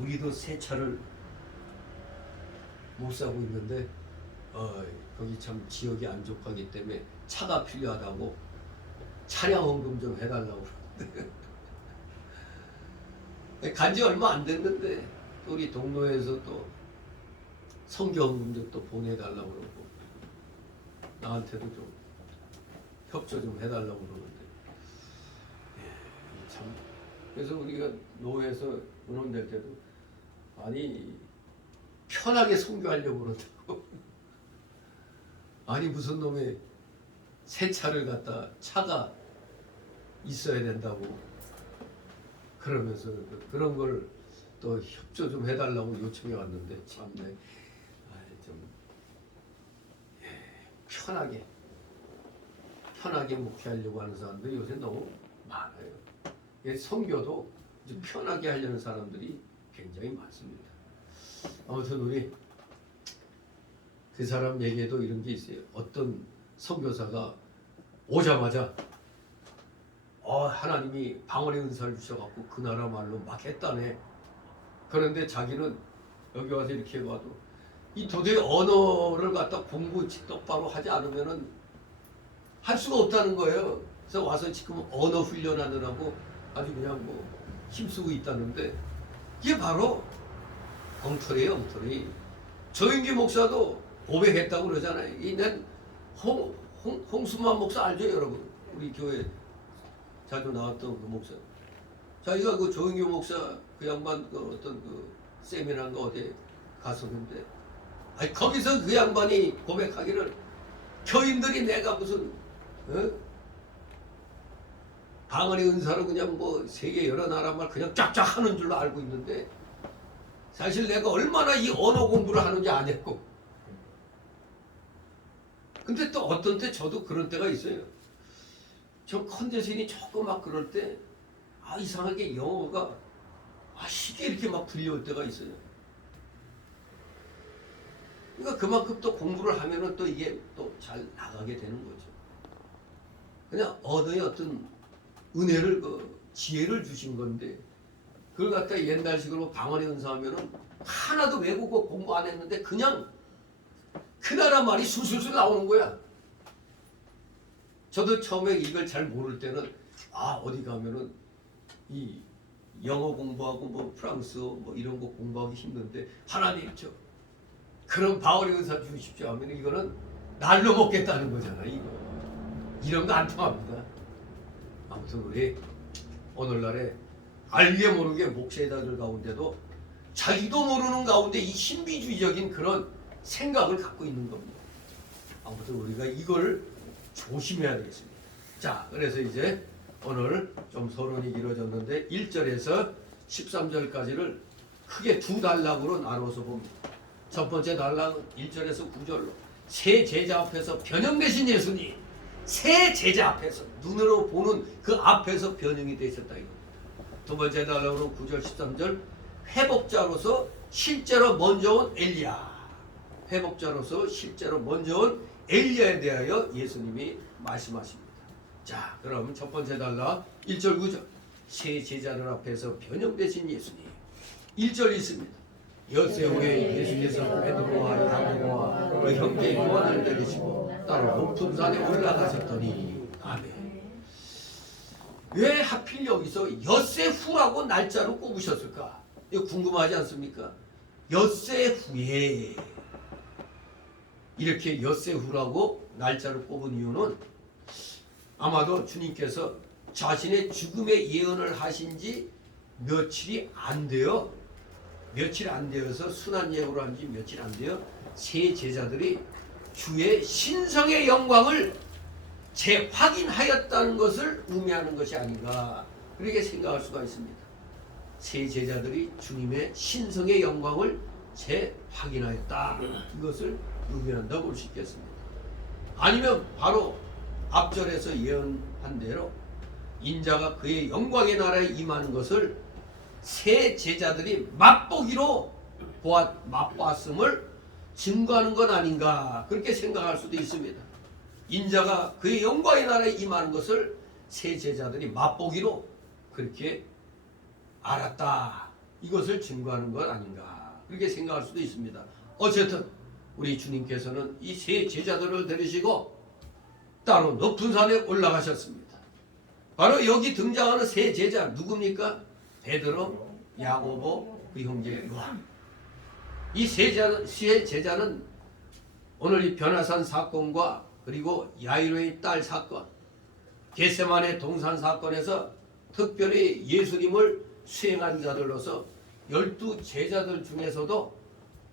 우리도 새 차를 못 사고 있는데 거기 참 지역이 안 좋기 때문에 차가 필요하다고 차량 헌금 좀 해달라고 그러는데 간지 얼마 안 됐는데 우리 동로에서 또 선교 헌금도 또 보내달라고 그러고 나한테도 좀 협조 좀 해달라고 그러는데 참. 그래서 우리가 노회에서 은원 낼 때도 아니 편하게 선교하려고 그러더라고. 아니 무슨 놈의 새 차를 갖다 차가 있어야 된다고 그러면서 그런 걸 또 협조 좀 해달라고 요청해 왔는데 참네. 좀 편하게 목회하려고 하는 사람들이 요새 너무 많아요. 선교도 편하게 하려는 사람들이 굉장히 많습니다. 아무튼 우리 그 사람 얘기에도 이런 게 있어요. 어떤 선교사가 오자마자 하나님이 방언의 은사를 주셔갖고 그 나라 말로 막 했다네. 그런데 자기는 여기 와서 이렇게 해봐도 이 도저히 언어를 갖다 공부 똑바로 하지 않으면은 할 수가 없다는 거예요. 그래서 와서 지금 언어 훈련하느라고 아주 그냥 뭐 힘쓰고 있다는데 이게 바로 엉터리예요, 엉터리. 조인기 목사도 고백했다고 그러잖아요. 난 홍수만 목사 알죠, 여러분? 우리 교회 자주 나왔던 그 목사. 자기가 그 조인기 목사 그 양반 어떤 세미나인가 어디에 갔었는데, 거기서 그 양반이 고백하기를 교인들이 내가 무슨 방언의 은사로 그냥 뭐 세계 여러 나라 말 그냥 쫙쫙 하는 줄로 알고 있는데 사실 내가 얼마나 이 언어 공부를 하는지 안 했고. 근데 또 어떤 때 저도 그런 때가 있어요. 저 컨디션이 조금 막 그럴 때 이상하게 영어가 쉽게 이렇게 막 들려올 때가 있어요. 그러니까 그만큼 또 공부를 하면은 또 이게 또 잘 나가게 되는 거죠. 그냥 언어의 어떤 은혜를 지혜를 주신 건데 그걸 갖다 옛날식으로 방언의 은사하면은 하나도 외국어 공부 안 했는데 그냥 그 나라 말이 술술술 나오는 거야. 저도 처음에 이걸 잘 모를 때는 어디 가면은 이 영어 공부하고 뭐 프랑스어 뭐 이런 거 공부하기 힘든데 하나님 저 그런 방언의 은사 주십시오 하면 이거는 날로 먹겠다는 거잖아. 이런 거 안 통합니다. 아무튼 우리 오늘날에 알게 모르게 목회자들 가운데도 자기도 모르는 가운데 이 신비주의적인 그런 생각을 갖고 있는 겁니다. 아무튼 우리가 이걸 조심해야 되겠습니다. 자, 그래서 이제 오늘 좀 서론이 길어졌는데 1절에서 13절까지를 크게 두 단락으로 나눠서 봅니다. 첫 번째 단락은 1절에서 9절로 새 제자 앞에서 변형되신 예수님, 새 제자 앞에서 눈으로 보는 그 앞에서 변형이 되셨다 이겁니다. 두 번째 단락으로 9절 13절 회복자로서 실제로 먼저 온 엘리야, 회복자로서 실제로 먼저 온 엘리야에 대하여 예수님이 말씀하십니다. 자, 그럼 첫 번째 단락 1절 9절 새 제자들 앞에서 변형되신 예수님. 1절 있습니다. 엿새 후에 예수께서 베드로와 야고보와 그 형제 요한을 데리시고 따로 높은 산에 올라가셨더니 아멘. 왜 하필 여기서 엿새 후라고 날짜로 꼽으셨을까? 이거 궁금하지 않습니까? 엿새 후에 이렇게 엿새 후라고 날짜를 꼽은 이유는 아마도 주님께서 자신의 죽음의 예언을 하신 지 며칠 안 되어서 순한 예고를 한 지 며칠 안 되어 새 제자들이 주의 신성의 영광을 재확인하였다는 것을 의미하는 것이 아닌가 그렇게 생각할 수가 있습니다. 새 제자들이 주님의 신성의 영광을 재확인하였다. 이것을 의미한다고 볼 수 있겠습니다. 아니면 바로 앞절에서 예언한 대로 인자가 그의 영광의 나라에 임하는 것을 새 제자들이 맛보기로 맛봤음을 증거하는 건 아닌가 그렇게 생각할 수도 있습니다. 인자가 그의 영광의 나라에 임하는 것을 새 제자들이 맛보기로 그렇게 알았다. 이것을 증거하는 건 아닌가 그렇게 생각할 수도 있습니다. 어쨌든 우리 주님께서는 이 새 제자들을 데리시고 따로 높은 산에 올라가셨습니다. 바로 여기 등장하는 새 제자 누굽니까? 베드로, 야고보, 그 형제 요한. 이 세 제자는 오늘 이 변화산 사건과 그리고 야이로의 딸 사건, 겟세마네 동산 사건에서 특별히 예수님을 수행한 자들로서 12 제자들 중에서도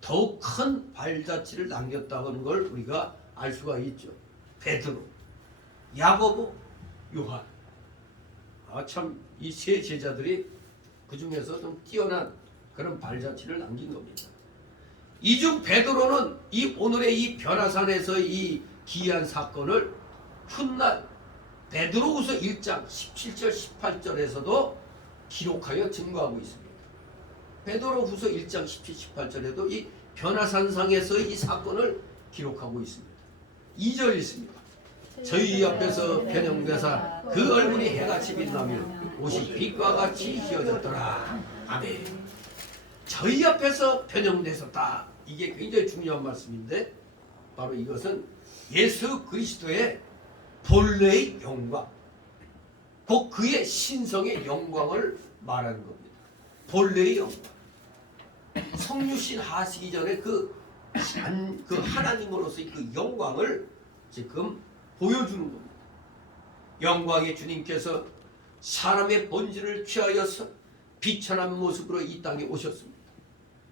더욱 큰 발자취를 남겼다는 걸 우리가 알 수가 있죠. 베드로, 야고보, 요한. 참 이 세 제자들이 그 중에서 좀 뛰어난 그런 발자취를 남긴 겁니다. 이 중 베드로는 이 오늘의 이 변화산에서 이 기이한 사건을 훗날 베드로후서 1장 17절 18절에서도 기록하여 증거하고 있습니다. 베드로후서 1장 17, 18절에도 이 변화산상에서 이 사건을 기록하고 있습니다. 2절 있습니다. 저희 앞에서 변형되사 그 얼굴이 해같이 빛나며 옷이 빛과 같이 휘어졌더라. 아멘. 저희 앞에서 변형되었다. 이게 굉장히 중요한 말씀인데 바로 이것은 예수 그리스도의 본래의 영광, 곧 그의 신성의 영광을 말하는 겁니다. 본래의 영광. 성육신 하시기 전에 그 하나님으로서의 그 영광을 지금 보여주는 겁니다. 영광의 주님께서 사람의 본질을 취하여서 비천한 모습으로 이 땅에 오셨습니다.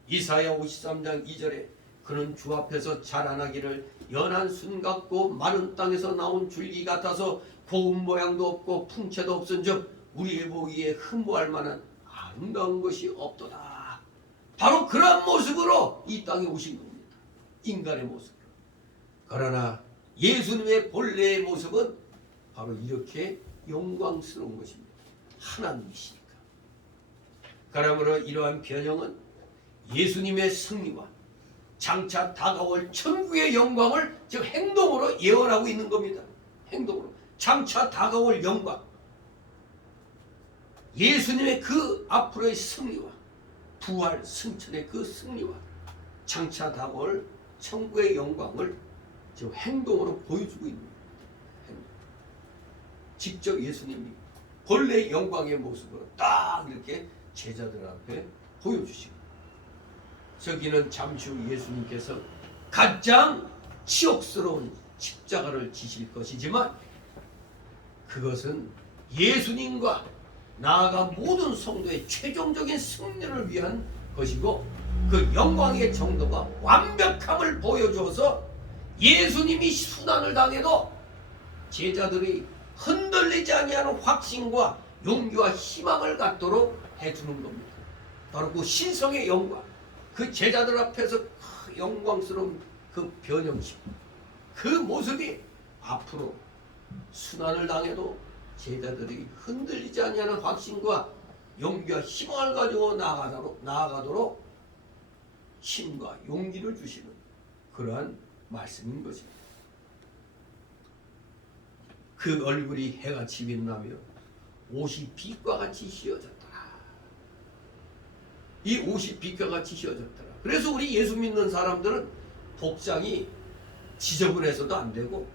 이사야 53장 2절에 그는 주 앞에서 자라나기를 연한 순 같고 마른 땅에서 나온 줄기 같아서 고운 모양도 없고 풍채도 없은즉 우리의 보기에 흠모할 만한 아름다운 것이 없도다. 바로 그런 모습으로 이 땅에 오신 겁니다. 인간의 모습으로. 그러나 예수님의 본래의 모습은 바로 이렇게 영광스러운 것입니다. 하나님이시니까. 그러므로 이러한 변형은 예수님의 승리와 장차 다가올 천국의 영광을 지금 행동으로 예언하고 있는 겁니다. 행동으로 장차 다가올 영광, 예수님의 그 앞으로의 승리와 부활 승천의 그 승리와 장차 다가올 천국의 영광을 지금 행동으로 보여주고 있는 겁니다. 직접 예수님이 본래 영광의 모습으로 딱 이렇게 제자들 앞에 보여주시고, 저기는 잠시 후 예수님께서 가장 치욕스러운 십자가를 지실 것이지만 그것은 예수님과 나아가 모든 성도의 최종적인 승리를 위한 것이고, 그 영광의 정도가 완벽함을 보여줘서 예수님이 순환을 당해도 제자들이 흔들리지 아니하는 확신과 용기와 희망을 갖도록 해주는 겁니다. 바로 그 신성의 영광, 그 제자들 앞에서 그 영광스러운 그 변형식, 그 모습이 앞으로 순환을 당해도 제자들이 흔들리지 아니하는 확신과 용기와 희망을 가지고 나아가도록 힘과 용기를 주시는 그러한 말씀인 것입니다. 그 얼굴이 해같이 빛나며 옷이 빛과 같이 휘어졌더라. 이 옷이 빛과 같이 휘어졌더라. 그래서 우리 예수 믿는 사람들은 복장이 지저분해서도 안 되고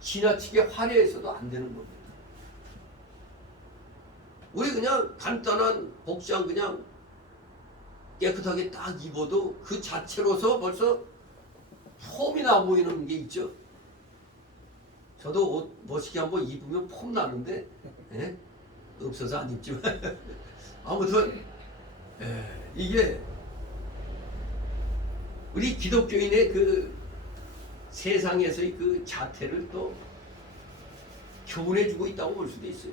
지나치게 화려해서도 안 되는 겁니다. 우리 그냥 간단한 복장 그냥 깨끗하게 딱 입어도 그 자체로서 벌써 폼이 나 보이는 게 있죠. 저도 옷 멋있게 한번 입으면 폼 나는데 없어서 안 입지만 아무튼 이게 우리 기독교인의 그 세상에서의 그 자태를 또 교훈해주고 있다고 볼 수도 있어요.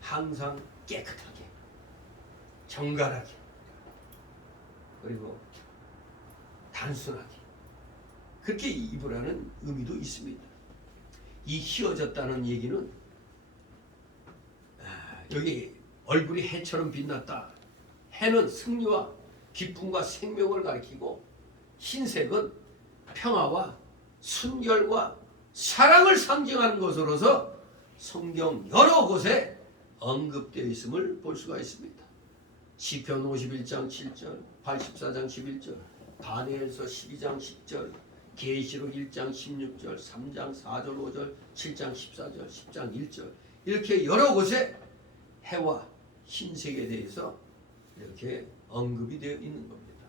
항상 깨끗하게, 정갈하게, 그리고 단순하게 그렇게 입으라는 의미도 있습니다. 이 휘어졌다는 얘기는 여기 얼굴이 해처럼 빛났다. 해는 승리와 기쁨과 생명을 가리키고 흰색은 평화와 순결과 사랑을 상징하는 것으로서 성경 여러 곳에 언급되어 있음을 볼 수가 있습니다. 시편 51장 7절, 84장 11절, 다니엘서 12장 10절, 계시록 1장 16절, 3장 4절 5절, 7장 14절, 10장 1절 이렇게 여러 곳에 해와 흰색에 대해서 이렇게 언급이 되어 있는 겁니다.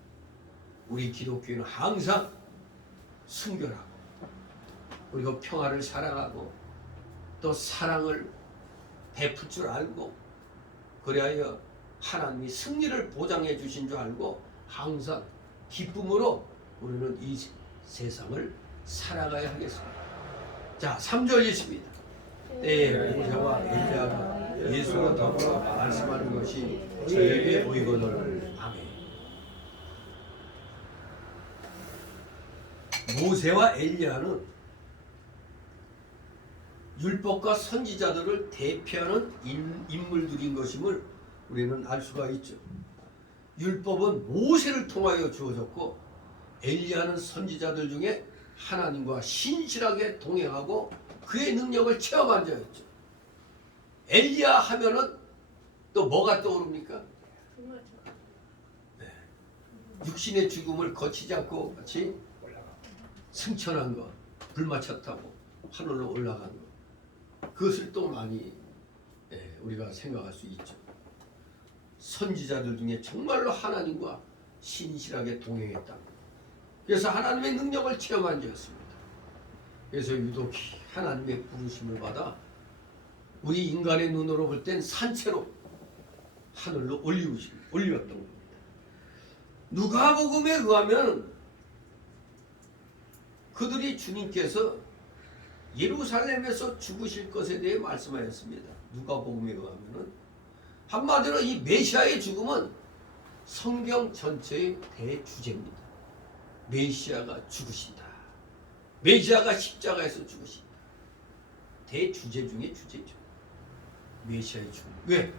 우리 기독교인은 항상 순결하고 그리고 평화를 사랑하고 또 사랑을 베풀 줄 알고 그리하여 하나님이 승리를 보장해 주신 줄 알고 항상 기쁨으로 우리는 이 세상을 살아가야 하겠습니다. 자, 3절 있습니다. 때에 모세와 엘리야가 예수와 더불어 말씀하는 것이 저에게 보이거늘. 아멘. 모세와 엘리야는 율법과 선지자들을 대표하는 인물들인 것임을 우리는 알 수가 있죠. 율법은 모세를 통하여 주어졌고 엘리야는 선지자들 중에 하나님과 신실하게 동행하고 그의 능력을 체험한 자였죠. 엘리야 하면은 또 뭐가 떠오릅니까? 네. 육신의 죽음을 거치지 않고 같이 승천한 것, 불마차 타고 하늘로 올라간 것, 그것을 또 많이 우리가 생각할 수 있죠. 선지자들 중에 정말로 하나님과 신실하게 동행했다. 그래서 하나님의 능력을 체험한 자였습니다. 그래서 유독 하나님의 부르심을 받아 우리 인간의 눈으로 볼 땐 산채로 하늘로 올리었던 겁니다. 누가복음에 의하면 그들이 주님께서 예루살렘에서 죽으실 것에 대해 말씀하였습니다. 누가복음에 의하면은 한마디로 이 메시아의 죽음은 성경 전체의 대주제입니다. 메시아가 죽으신다. 메시아가 십자가에서 죽으신다. 대주제 중에 주제죠. 메시아의 죽음. 왜?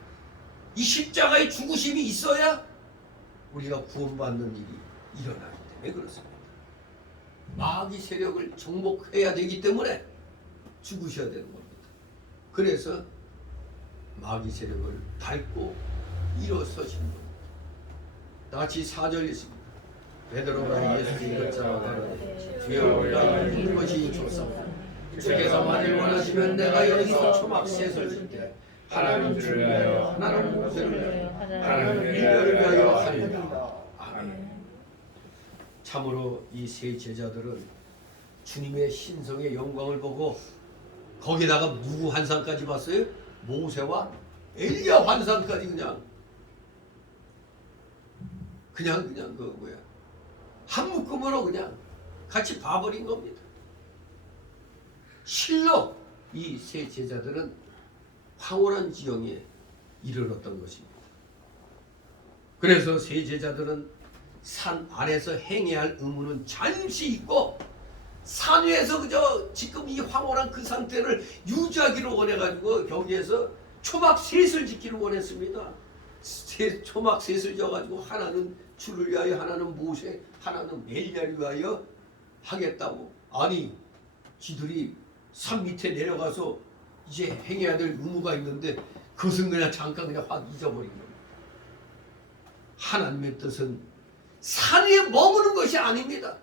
이 십자가의 죽으심이 있어야 우리가 구원받는 일이 일어나기 때문에. 왜 그렇습니까? 마귀 세력을 정복해야 되기 때문에 죽으셔야 되는 겁니다. 그래서 마귀 세력을 밟고 일어서신 겁니다. 같이 4절 있습니다. 베드로가 예수님을 따라가되 주여 우리가 믿는 것이 좋사오니 주께서 만일 원하시면 내가 여기서 초막 셋을 줄게 하나님 주를 위하여 하나님 모세를 위하여 하나님 인류를 위하여 하리라. 아멘. 참으로 이 세 제자들은 주님의 신성의 영광을 보고 거기다가 누구 환상까지 봤어요? 모세와 엘리야 환상까지 그냥 그 뭐야 한 묶음으로 그냥 같이 봐버린 겁니다. 실로 이 세 제자들은 황홀한 지경에 이르렀던 것입니다. 그래서 세 제자들은 산 안에서 행해야 할 의무는 잠시 있고 산 위에서 그저 지금 이 황홀한 그 상태를 유지하기를 원해가지고 거기에서 초막 셋을 짓기를 원했습니다. 초막 셋을 져가지고 하나는 주를 위하여 하나는 모세 하나는 엘리야를 위하여 하겠다고. 아니 지들이 산 밑에 내려가서 이제 행해야 될 의무가 있는데 그것은 그냥 잠깐 그냥 확 잊어버린 겁니다. 하나님의 뜻은 산 위에 머무는 것이 아닙니다.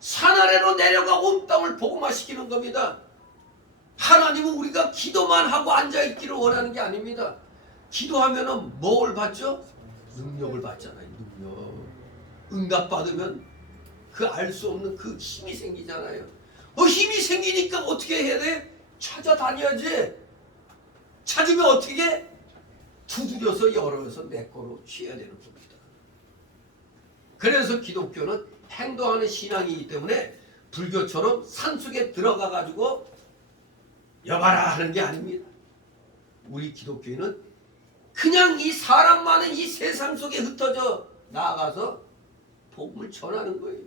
산 아래로 내려가 온 땅을 복음화시키는 겁니다. 하나님은 우리가 기도만 하고 앉아있기를 원하는 게 아닙니다. 기도하면은 뭘 받죠? 능력을 받잖아요. 능력. 응답받으면 그 알 수 없는 그 힘이 생기잖아요. 힘이 생기니까 어떻게 해야 돼? 찾아다녀야지. 찾으면 어떻게? 두드려서 열어서 내 거로 취해야 되는 겁니다. 그래서 기독교는 행동하는 신앙이기 때문에 불교처럼 산속에 들어가 가지고 여봐라 하는 게 아닙니다. 우리 기독교인은 그냥 이 사람 많은 이 세상 속에 흩어져 나아가서 복음을 전하는 거예요.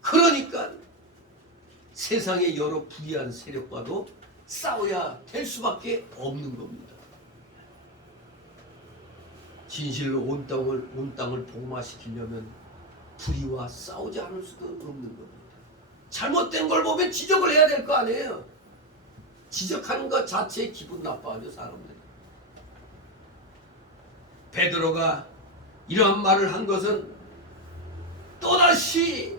그러니까 세상의 여러 불의한 세력과도 싸워야 될 수밖에 없는 겁니다. 진실로 온 땅을 복음화시키려면 불의와 싸우지 않을 수도 없는 겁니다. 잘못된 걸 보면 지적을 해야 될 거 아니에요. 지적하는 것 자체에 기분 나빠하죠, 사람들이. 베드로가 이러한 말을 한 것은 또다시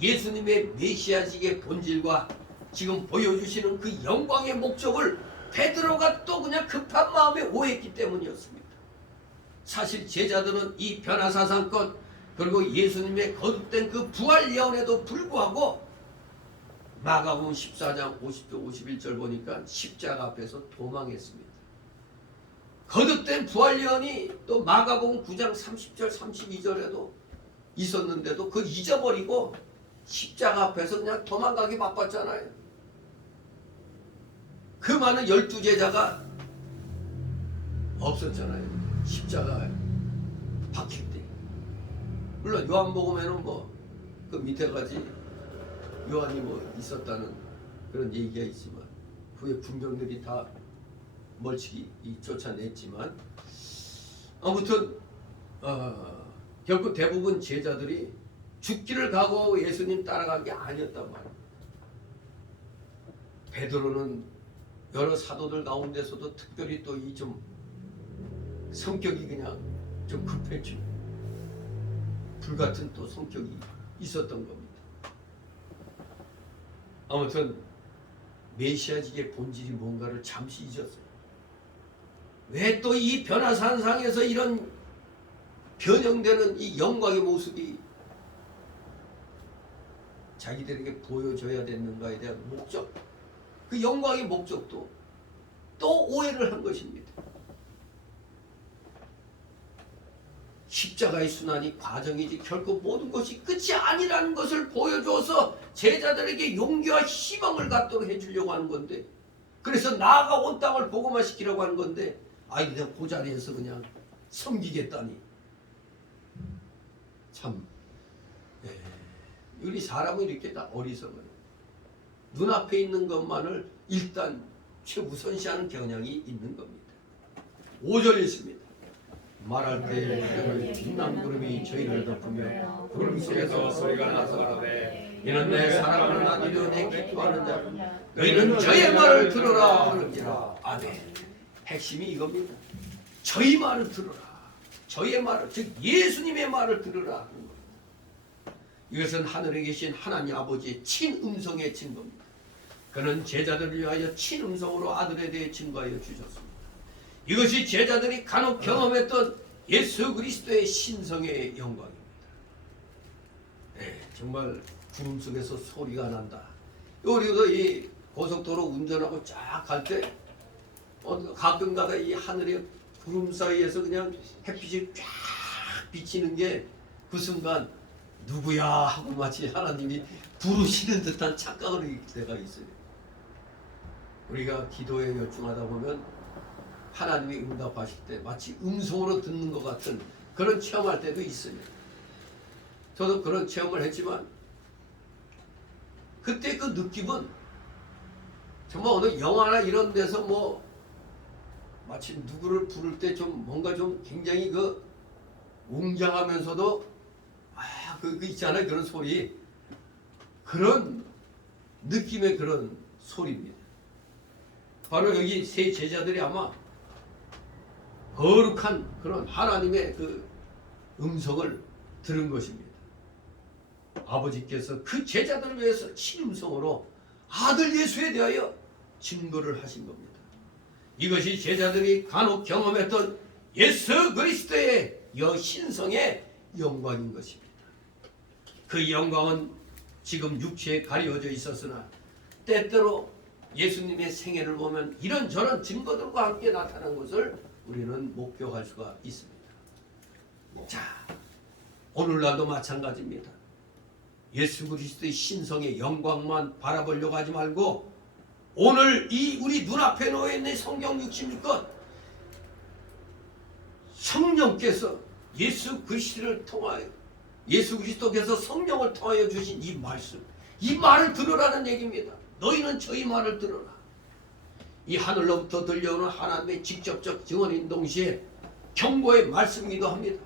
예수님의 메시아직의 본질과 지금 보여주시는 그 영광의 목적을 베드로가 또 그냥 급한 마음에 오해했기 때문이었습니다. 사실 제자들은 이 변화사상권 그리고 예수님의 거듭된 그 부활 예언에도 불구하고 마가복음 14장 50절 51절 보니까 십자가 앞에서 도망했습니다. 거듭된 부활 예언이 또 마가복음 9장 30절 32절에도 있었는데도 그걸 잊어버리고 십자가 앞에서 그냥 도망가기 바빴잖아요. 그 많은 12제자가 없었잖아요. 십자가에 박힐 때. 물론 요한복음에는 뭐 그 밑에까지 요한이 뭐 있었다는 그런 얘기가 있지만 후에 군병들이 다 멀찍이 쫓아냈지만 아무튼 결국 대부분 제자들이 죽기를 각오하고 예수님 따라간 게 아니었단 말이에요. 베드로는 여러 사도들 가운데서도 특별히 또 이 좀 성격이 그냥 좀 급했죠. 불같은 또 성격이 있었던 겁니다. 아무튼 메시아직의 본질이 뭔가를 잠시 잊었어요. 왜 또 이 변화산상에서 이런 변형되는 이 영광의 모습이 자기들에게 보여줘야 되는가에 대한 목적, 그 영광의 목적도 또 오해를 한 것입니다. 십자가의 순환이 과정이지 결코 모든 것이 끝이 아니라는 것을 보여줘서 제자들에게 용기와 희망을 갖도록 해주려고 하는 건데, 그래서 나아가 온 땅을 복음화시키려고 하는 건데, 아이 그냥 그 자리에서 그냥 섬기겠다니 참 우리 사람은 이렇게 다 어리석어요. 눈앞에 있는 것만을 일단 최우선시하는 경향이 있는 겁니다. 5절 있습니다. 말할 때 빛난 구름이 저희를 덮으며 구름 속에서 소리가 나서 가라되 이는 내 사랑하는 아들이요 내 기뻐하는 자 너희는 저의 말을 들으라 하는지라. 아멘. 핵심이 이겁니다. 저희 말을 들으라. 저의 말을, 즉 예수님의 말을 들으라 하는 겁니다. 이것은 하늘에 계신 하나님 아버지의 친음성의 증거입니다. 그는 제자들을 위하여 친음성으로 아들에 대해 증거하여 주셨습니다. 이것이 제자들이 간혹 경험했던 예수 그리스도의 신성의 영광입니다. 네, 정말 구름 속에서 소리가 난다. 우리도 이 고속도로 운전하고 쫙 갈 때 가끔가다 이 하늘의 구름 사이에서 그냥 햇빛이 쫙 비치는 게 그 순간 누구야 하고 마치 하나님이 부르시는 듯한 착각을 할 때가 있어요. 우리가 기도에 열중하다 보면 하나님이 응답하실 때 마치 음성으로 듣는 것 같은 그런 체험할 때도 있어요. 저도 그런 체험을 했지만 그때 그 느낌은 정말 어느 영화나 이런 데서 뭐 마치 누구를 부를 때 좀 뭔가 좀 굉장히 그 웅장하면서도 그 있잖아요. 그런 소리. 그런 느낌의 그런 소리입니다. 바로 여기 세 제자들이 아마 거룩한 그런 하나님의 그 음성을 들은 것입니다. 아버지께서 그 제자들을 위해서 친음성으로 아들 예수에 대하여 증거를 하신 겁니다. 이것이 제자들이 간혹 경험했던 예수 그리스도의 여신성의 영광인 것입니다. 그 영광은 지금 육체에 가려져 있었으나 때때로 예수님의 생애를 보면 이런저런 증거들과 함께 나타난 것을 우리는 목격할 수가 있습니다. 자, 오늘날도 마찬가지입니다. 예수 그리스도의 신성의 영광만 바라보려고 하지 말고 오늘 이 우리 눈앞에 놓여있는 성경 66권 성령께서 예수 그리스도를 통하여 예수 그리스도께서 성령을 통하여 주신 이 말씀, 이 말을 들으라는 얘기입니다. 너희는 저희 말을 들으라. 이 하늘로부터 들려오는 하나님의 직접적 증언인 동시에 경고의 말씀이기도 합니다.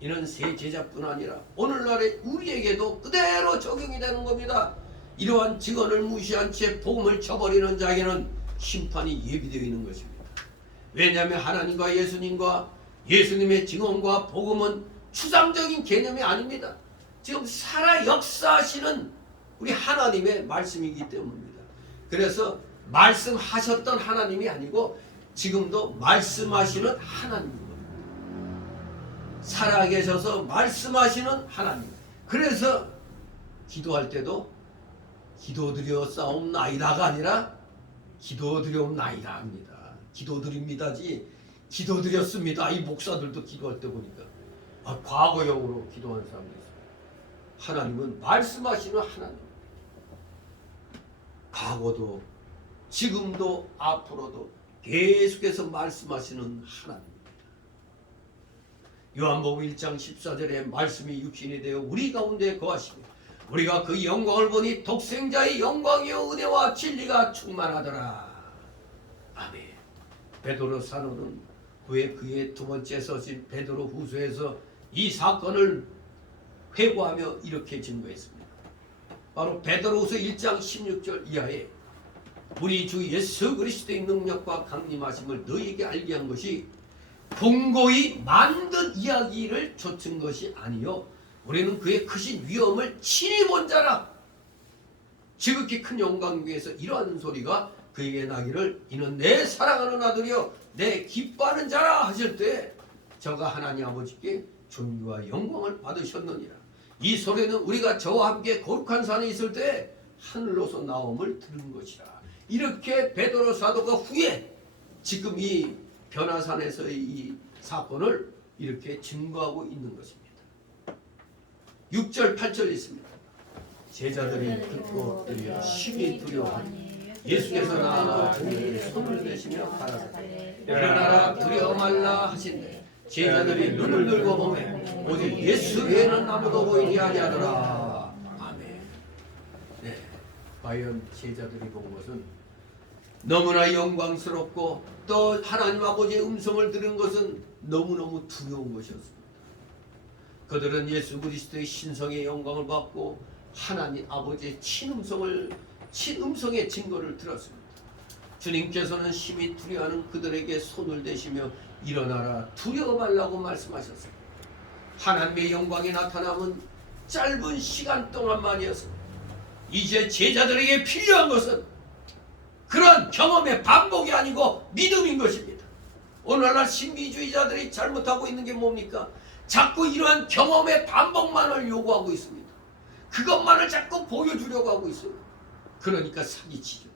이는 세 제자뿐 아니라 오늘날의 우리에게도 그대로 적용이 되는 겁니다. 이러한 증언을 무시한 채 복음을 저버리는 자에게는 심판이 예비되어 있는 것입니다. 왜냐하면 하나님과 예수님과 예수님의 증언과 복음은 추상적인 개념이 아닙니다. 지금 살아 역사하시는 우리 하나님의 말씀이기 때문입니다. 그래서 말씀하셨던 하나님이 아니고 지금도 말씀하시는 하나님입니다. 살아계셔서 말씀하시는 하나님. 그래서 기도할 때도 기도드렸사옵나이다가 아니라 기도드렸나이다 합니다. 기도드립니다지 기도드렸습니다. 이 목사들도 기도할 때 보니까 과거형으로 기도하는 사람도 있어요. 하나님은 말씀하시는 하나님. 과거도 지금도 앞으로도 계속해서 말씀하시는 하나님입니다. 요한복음 1장 14절에 말씀이 육신이 되어 우리 가운데 거하시고 우리가 그 영광을 보니 독생자의 영광이요 은혜와 진리가 충만하더라. 아멘. 베드로 사도는 후에 그의 두 번째 서신 베드로 후서에서 이 사건을 회고하며 이렇게 증거했습니다. 바로 베드로후서 1장 16절 이하에 우리 주 예수 그리스도의 능력과 강림하심을 너희에게 알게 한 것이 공고히 만든 이야기를 좇은 것이 아니요 우리는 그의 크신 위엄을 친히 본 자라. 지극히 큰 영광 위에서 이러한 소리가 그에게 나기를 이는 내 사랑하는 아들이요 내 기뻐하는 자라 하실 때 저가 하나님 아버지께 존귀와 영광을 받으셨느니라. 이 소리는 우리가 저와 함께 거룩한 산에 있을 때 하늘로서 나옴을 들은 것이라. 이렇게 베드로 사도가 후에 지금 이 변화산에서의 이 사건을 이렇게 증거하고 있는 것입니다. 6절 8절 있습니다. 제자들이 듣고 엎드려 심히 두려워하니 예수께서 나아가 그들에게 손을 내시며 가라사대 일어나라 두려워 말라 하신대 제자들이 눈을 들고 보매 오직 예수 외에는 아무도 보이지 아니하더라. 아멘. 네, 과연 제자들이 본 것은 너무나 영광스럽고 또 하나님 아버지의 음성을 들은 것은 너무너무 두려운 것이었습니다. 그들은 예수 그리스도의 신성의 영광을 받고 하나님 아버지의 친음성의 증거를 들었습니다. 주님께서는 심히 두려워하는 그들에게 손을 대시며 일어나라 두려워 말라고 말씀하셨습니다. 하나님의 영광이 나타남은 짧은 시간 동안만이었습니다. 이제 제자들에게 필요한 것은 그런 경험의 반복이 아니고 믿음인 것입니다. 오늘날 신비주의자들이 잘못하고 있는 게 뭡니까? 자꾸 이러한 경험의 반복만을 요구하고 있습니다. 그것만을 자꾸 보여주려고 하고 있어요. 그러니까 사기치죠.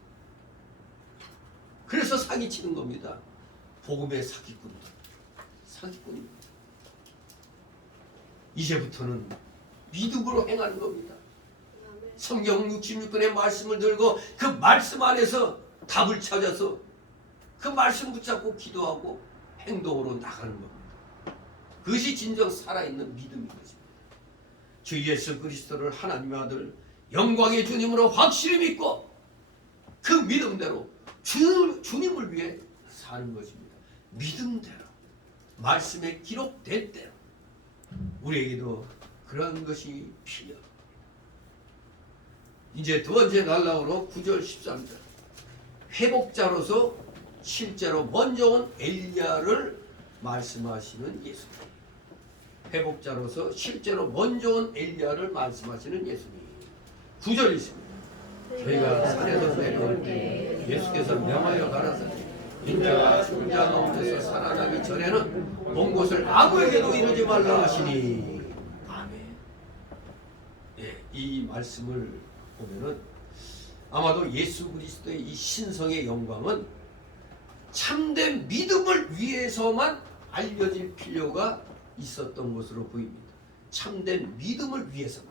그래서 사기치는 겁니다. 복음의 사기꾼입니다. 이제부터는 믿음으로 행하는 겁니다. 성경 66권의 말씀을 들고 그 말씀 안에서 답을 찾아서 그 말씀 붙잡고 기도하고 행동으로 나가는 겁니다. 그것이 진정 살아있는 믿음인 것입니다. 주 예수 그리스도를 하나님의 아들 영광의 주님으로 확실히 믿고 그 믿음대로 주님을 위해 사는 것입니다. 믿음대로 말씀에 기록된 대로 우리에게도 그런 것이 필요합니다. 이제 두 번째 날라오로 9절 13절 회복자로서 실제로 먼저 온 엘리야를 말씀하시는 예수님. 회복자로서 실제로 먼저 온 엘리야를 말씀하시는 예수님. 9절 있습니다. 저희가 산에서 내려올 때 예수께서 명하여 가라사대 인자가 죽은 자 가운데서 살아나기 전에는 본 것을 아무에게도 이루지 말라 하시니. 아멘. 예, 이 말씀을 보면은 아마도 예수 그리스도의 이 신성의 영광은 참된 믿음을 위해서만 알려질 필요가 있었던 것으로 보입니다. 참된 믿음을 위해서만.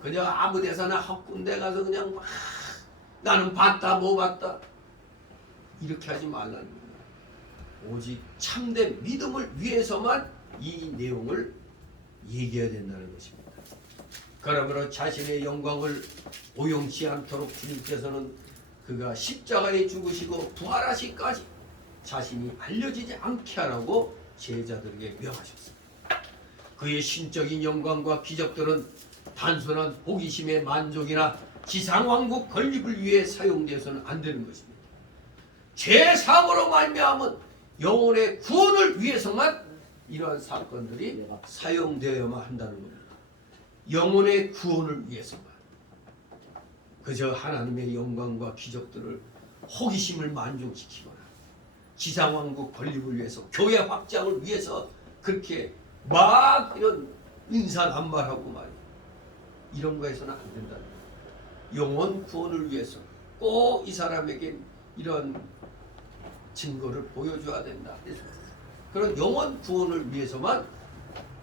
그냥 아무 데서나 헛군데 가서 그냥 막 나는 봤다 뭐 봤다 이렇게 하지 말라는 겁니다. 오직 참된 믿음을 위해서만 이 내용을 얘기해야 된다는 것입니다. 그러므로 자신의 영광을 오용치 않도록 주님께서는 그가 십자가에 죽으시고 부활하시기까지 자신이 알려지지 않게 하라고 제자들에게 명하셨습니다. 그의 신적인 영광과 기적들은 단순한 호기심의 만족이나 지상왕국 건립을 위해 사용되어서는 안 되는 것입니다. 죄사함으로 말미암은 영혼의 구원을 위해서만 이러한 사건들이 사용되어야만 한다는 겁니다. 영혼의 구원을 위해서만. 그저 하나님의 영광과 기적들을 호기심을 만족시키거나 지상왕국 건립을 위해서 교회 확장을 위해서 그렇게 막 이런 인사남발하고 말이에요. 이런 거에서는 안 된다는 거예요. 영혼 구원을 위해서 꼭 이 사람에게 이런 증거를 보여줘야 된다. 그런 영혼 구원을 위해서만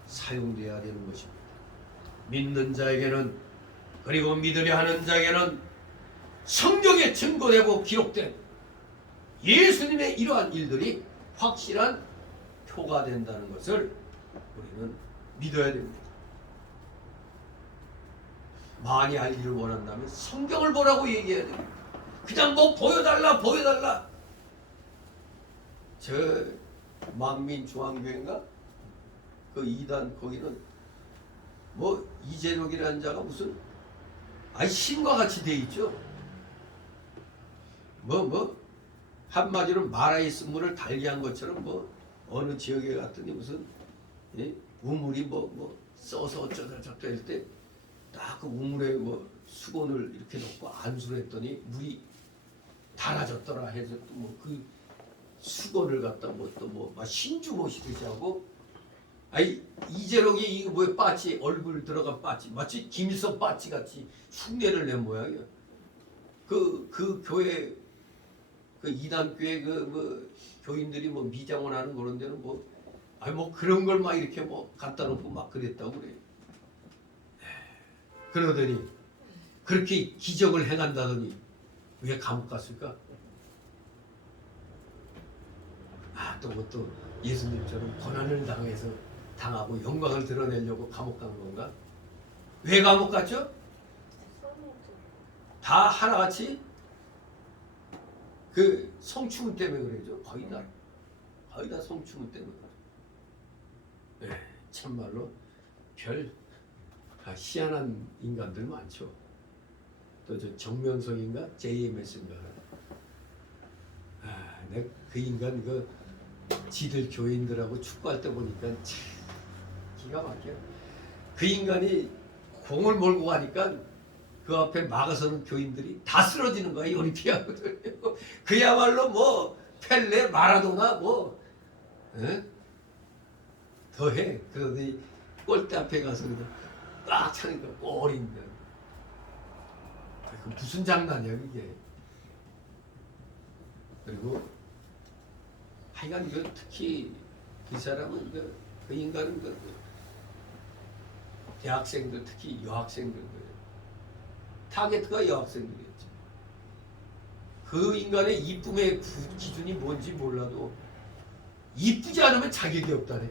사용돼야 되는 것입니다. 믿는 자에게는 그리고 믿으려 하는 자에게는 성경에 증거되고 기록된 예수님의 이러한 일들이 확실한 표가 된다는 것을 우리는 믿어야 됩니다. 많이 알기를 원한다면 성경을 보라고 얘기해야 됩니다. 그냥 뭐 보여달라. 저 만민중앙교회인가? 그 2단 거기는 뭐 이재록이라는 자가 무슨 신과 같이 돼 있죠. 한마디로 마라의 쓴물을 달게 한 것처럼 뭐 어느 지역에 갔더니 무슨 우물이 뭐 써서 어쩌다 할 때 딱 그 우물에 뭐 수건을 이렇게 넣고 안수를 했더니 물이 달아졌더라 해서 또 뭐 그 수건을 갖다 막 신주 모시듯이 하고 이재록이 이거 뭐에 빠치 얼굴 들어간 빠치 마치 김일성 빠치 같이 흉내를 낸 모양이야. 그 교회 그 이단교회 그 교인들이 뭐 미장원 하는 그런 데는 뭐 그런 걸 막 이렇게 뭐 갖다 놓고 막 그랬다고 그래. 그러더니 그렇게 기적을 행한다더니 왜 감옥 갔을까? 또 예수님처럼 고난을 당하고 영광을 드러내려고 감옥 간 건가? 왜 감옥 갔죠? 다 하나같이 그 성추문 때문에 그래죠. 거의 다 성추문 때문에 그래. 네, 참말로 별 희한한 인간들 많죠. 또 저 정명석인가 JMS인가. 내가 그 인간 그 지들 교인들하고 축구할 때 보니까 참 기가 막혀. 그 인간이 공을 몰고 가니까 그 앞에 막아서는 교인들이 다 쓰러지는 거야. 요리 피하거든요. 그야말로 뭐 펠레, 마라도나 뭐 더해. 그러더니 골대 앞에 가서 그냥 딱 차니까 골인데. 그 무슨 장난이야 그게. 그리고 하여간 그 특히 그 사람은 그 인간은 그 대학생들 특히 여학생들 타겟가 여학생들이었죠. 그 인간의 이쁨의 기준이 뭔지 몰라도 이쁘지 않으면 자격이 없다네.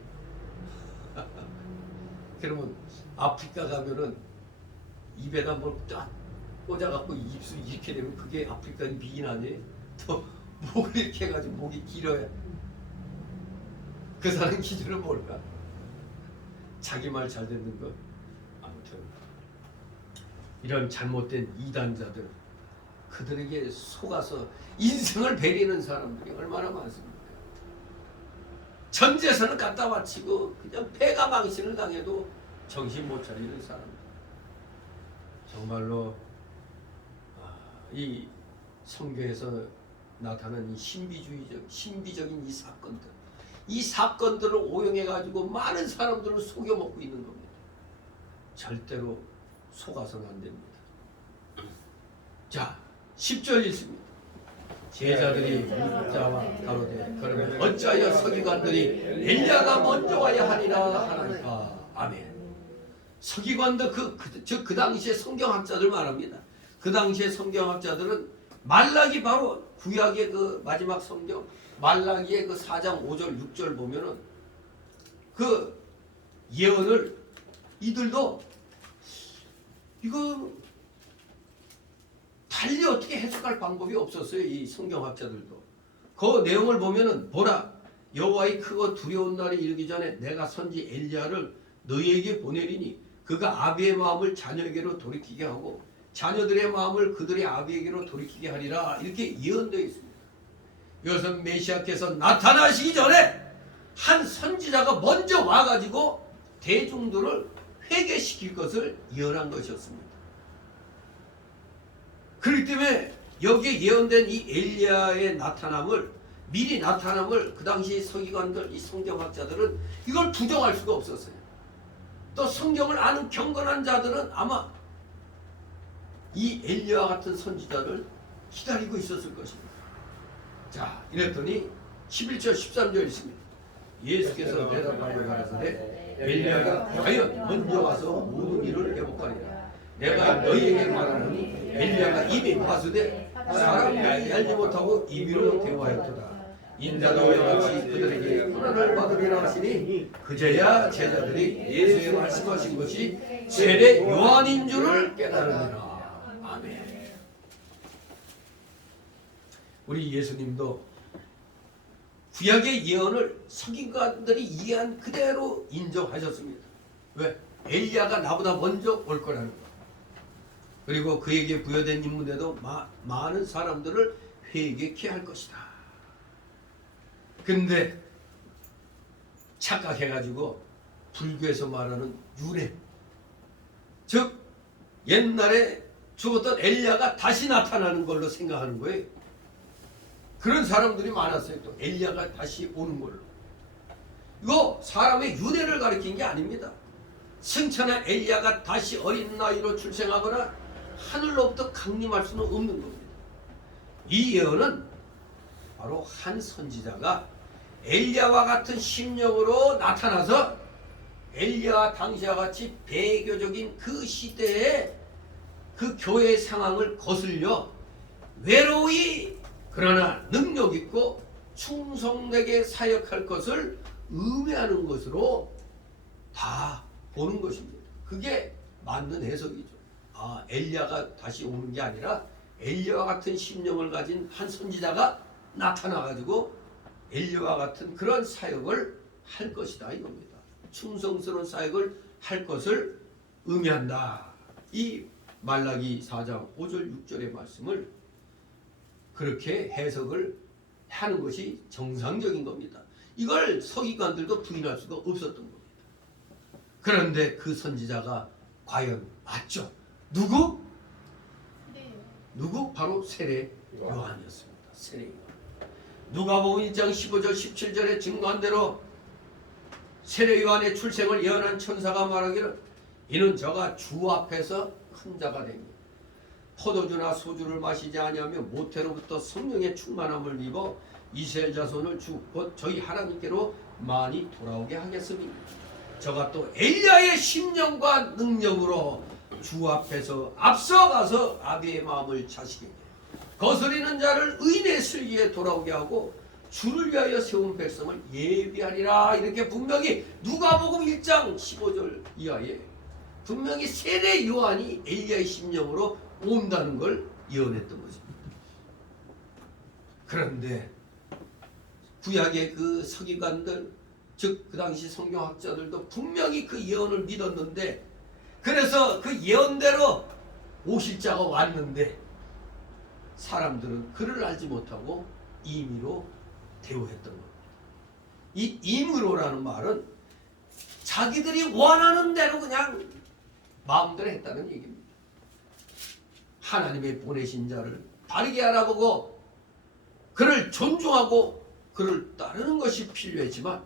그러면 아프리카 가면은 입에다 뭘 딱 꽂아갖고 입술 이렇게 되면 그게 아프리카의 미인 아니에요? 또 목을 이렇게 해가지고 목이 길어야 그 사람 기준은 뭘까? 자기 말 잘 듣는 거. 아무튼 이런 잘못된 이단자들 그들에게 속아서 인생을 베리는 사람들이 얼마나 많습니까? 전 재산을 갖다 바치고 그냥 패가 망신을 당해도 정신 못 차리는 사람들. 정말로 이 성경에서 나타난 이 신비적인 이 사건들을 오용해 가지고 많은 사람들을 속여 먹고 있는 겁니다. 절대로 속아서는 안 됩니다. 자, 10절 읽습니다. 제자들이 묻자와 가로되 그러면 어찌하여 서기관들이 엘리야가 먼저 와야 하리라 하나이까. 아멘. 서기관도 그 당시에 성경학자들 말합니다. 그 당시에 성경학자들은 말라기 바로 구약의 그 마지막 성경 말라기의 그 4장 5절 6절 보면은 그 예언을 이들도 이거 달리 어떻게 해석할 방법이 없었어요. 이 성경학자들도. 그 내용을 보면은 보라 여호와의 크고 두려운 날이 이르기 전에 내가 선지 엘리야를 너희에게 보내리니 그가 아비의 마음을 자녀에게로 돌이키게 하고 자녀들의 마음을 그들의 아비에게로 돌이키게 하리라. 이렇게 예언되어 있습니다. 이것은 메시아께서 나타나시기 전에 한 선지자가 먼저 와가지고 대중들을 회개시킬 것을 예언한 것이었습니다. 그렇기 때문에 여기에 예언된 이 엘리야의 나타남을 미리 나타남을 그 당시 서기관들 이 성경학자들은 이걸 부정할 수가 없었어요. 또 성경을 아는 경건한 자들은 아마 이 엘리야와 같은 선지자를 기다리고 있었을 것입니다. 자, 이랬더니 11절 13절 있습니다. 예수께서 대답하여 가라사대 엘리야가 과연 먼저 와서 모든 일을 회복하리라. 내가 너희에게 말하노니 엘리야가 이미 파수되 사람들이 알지 못하고 임의로 대화하였도다. 인자도 이같이 그들에게 고난을 받으리라 하시니 그제야 제자들이 예수의 말씀하신 것이 세례 요한인 줄을 깨달으리라. 아멘. 우리 예수님도 구약의 예언을 서기관들이 이해한 그대로 인정하셨습니다. 왜? 엘리야가 나보다 먼저 올 거라는 거. 그리고 그에게 부여된 임무대도 많은 사람들을 회개케 할 것이다. 근데 착각해가지고 불교에서 말하는 유래, 즉 옛날에 죽었던 엘리야가 다시 나타나는 걸로 생각하는 거예요. 그런 사람들이 많았어요. 또 엘리야가 다시 오는 걸로. 이거 사람의 윤회를 가리킨 게 아닙니다. 승천한 엘리야가 다시 어린 나이로 출생하거나 하늘로부터 강림할 수는 없는 겁니다. 이 예언은 바로 한 선지자가 엘리야와 같은 심령으로 나타나서 엘리야와 당시와 같이 배교적인 그 시대의 그 교회의 상황을 거슬려 외로이 그러나 능력 있고 충성되게 사역할 것을 의미하는 것으로 다 보는 것입니다. 그게 맞는 해석이죠. 엘리야가 다시 오는 게 아니라 엘리야와 같은 심령을 가진 한 선지자가 나타나가지고 엘리야와 같은 그런 사역을 할 것이다 이겁니다. 충성스러운 사역을 할 것을 의미한다. 이 말라기 4장 5절 6절의 말씀을 그렇게 해석을 하는 것이 정상적인 겁니다. 이걸 서기관들도 부인할 수가 없었던 겁니다. 그런데 그 선지자가 과연 맞죠? 누구? 누구? 바로 세례 요한이었습니다. 세례 요한. 누가복음 1장 15절 17절에 증거한 대로 세례 요한의 출생을 예언한 천사가 말하기를 이는 저가 주 앞에서 큰 자가 되니 포도주나 소주를 마시지 아니하며 모태로부터 성령의 충만함을 입어 이스라엘 자손을 주 곧 저희 하나님께로 많이 돌아오게 하겠으니 저가 또 엘리야의 심령과 능력으로 주 앞에서 앞서가서 아비의 마음을 자식에게 거스리는 자를 의인의 슬기에 돌아오게 하고 주를 위하여 세운 백성을 예비하리라. 이렇게 분명히 누가복음 1장 15절 이하에 분명히 세례 요한이 엘리야의 심령으로 온다는 걸 예언했던 것입니다. 그런데 구약의 그 서기관들 즉 그 당시 성경학자들도 분명히 그 예언을 믿었는데 그래서 그 예언대로 오실 자가 왔는데 사람들은 그를 알지 못하고 임의로 대우했던 겁니다. 이 임의로라는 말은 자기들이 원하는 대로 그냥 마음대로 했다는 얘기입니다. 하나님의 보내신 자를 바르게 알아보고 그를 존중하고 그를 따르는 것이 필요했지만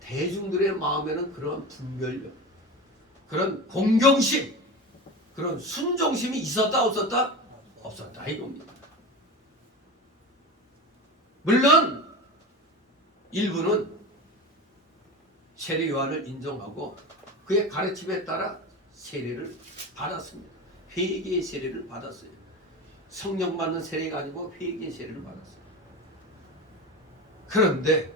대중들의 마음에는 그러한 분별력, 그런 공경심, 그런 순종심이 있었다 없었다? 없었다 이겁니다. 물론 일부는 세례 요한을 인정하고 그의 가르침에 따라 세례를 받았습니다. 회개의 세례를 받았어요. 성령 받는 세례가 아니고 회개의 세례를 받았어요. 그런데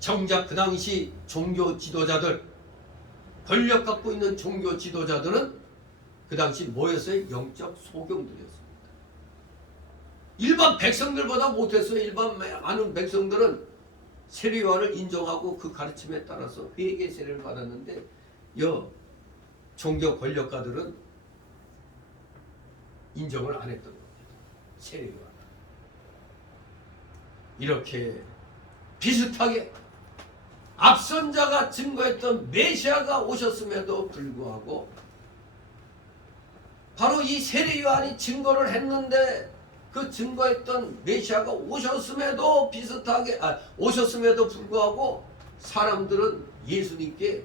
정작 그 당시 종교 지도자들, 권력 갖고 있는 종교 지도자들은 그 당시 뭐였어요? 영적 소경들이었습니다. 일반 백성들보다 못했어요. 일반 많은 백성들은 세례 요한을 인정하고 그 가르침에 따라서 회개 세례를 받았는데 종교 권력가들은 인정을 안 했던 겁니다. 세례 요한. 이렇게 비슷하게 앞선 자가 증거했던 메시아가 오셨음에도 불구하고 바로 이 세례 요한이 증거를 했는데 그 증거했던 메시아가 오셨음에도 오셨음에도 불구하고 사람들은 예수님께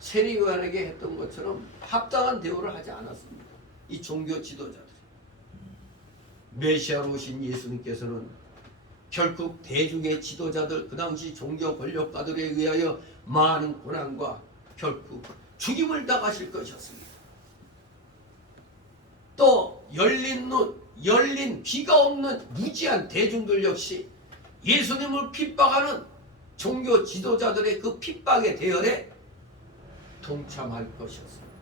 세례 요한에게 했던 것처럼 합당한 대우를 하지 않았습니다. 이 종교 지도자들이. 메시아로 오신 예수님께서는 결국 대중의 지도자들, 그 당시 종교 권력가들에 의하여 많은 고난과 결국 죽임을 당하실 것이었습니다. 또 열린 눈, 열린 귀가 없는 무지한 대중들 역시 예수님을 핍박하는 종교 지도자들의 그 핍박의 대열에 동참할 것이었습니다.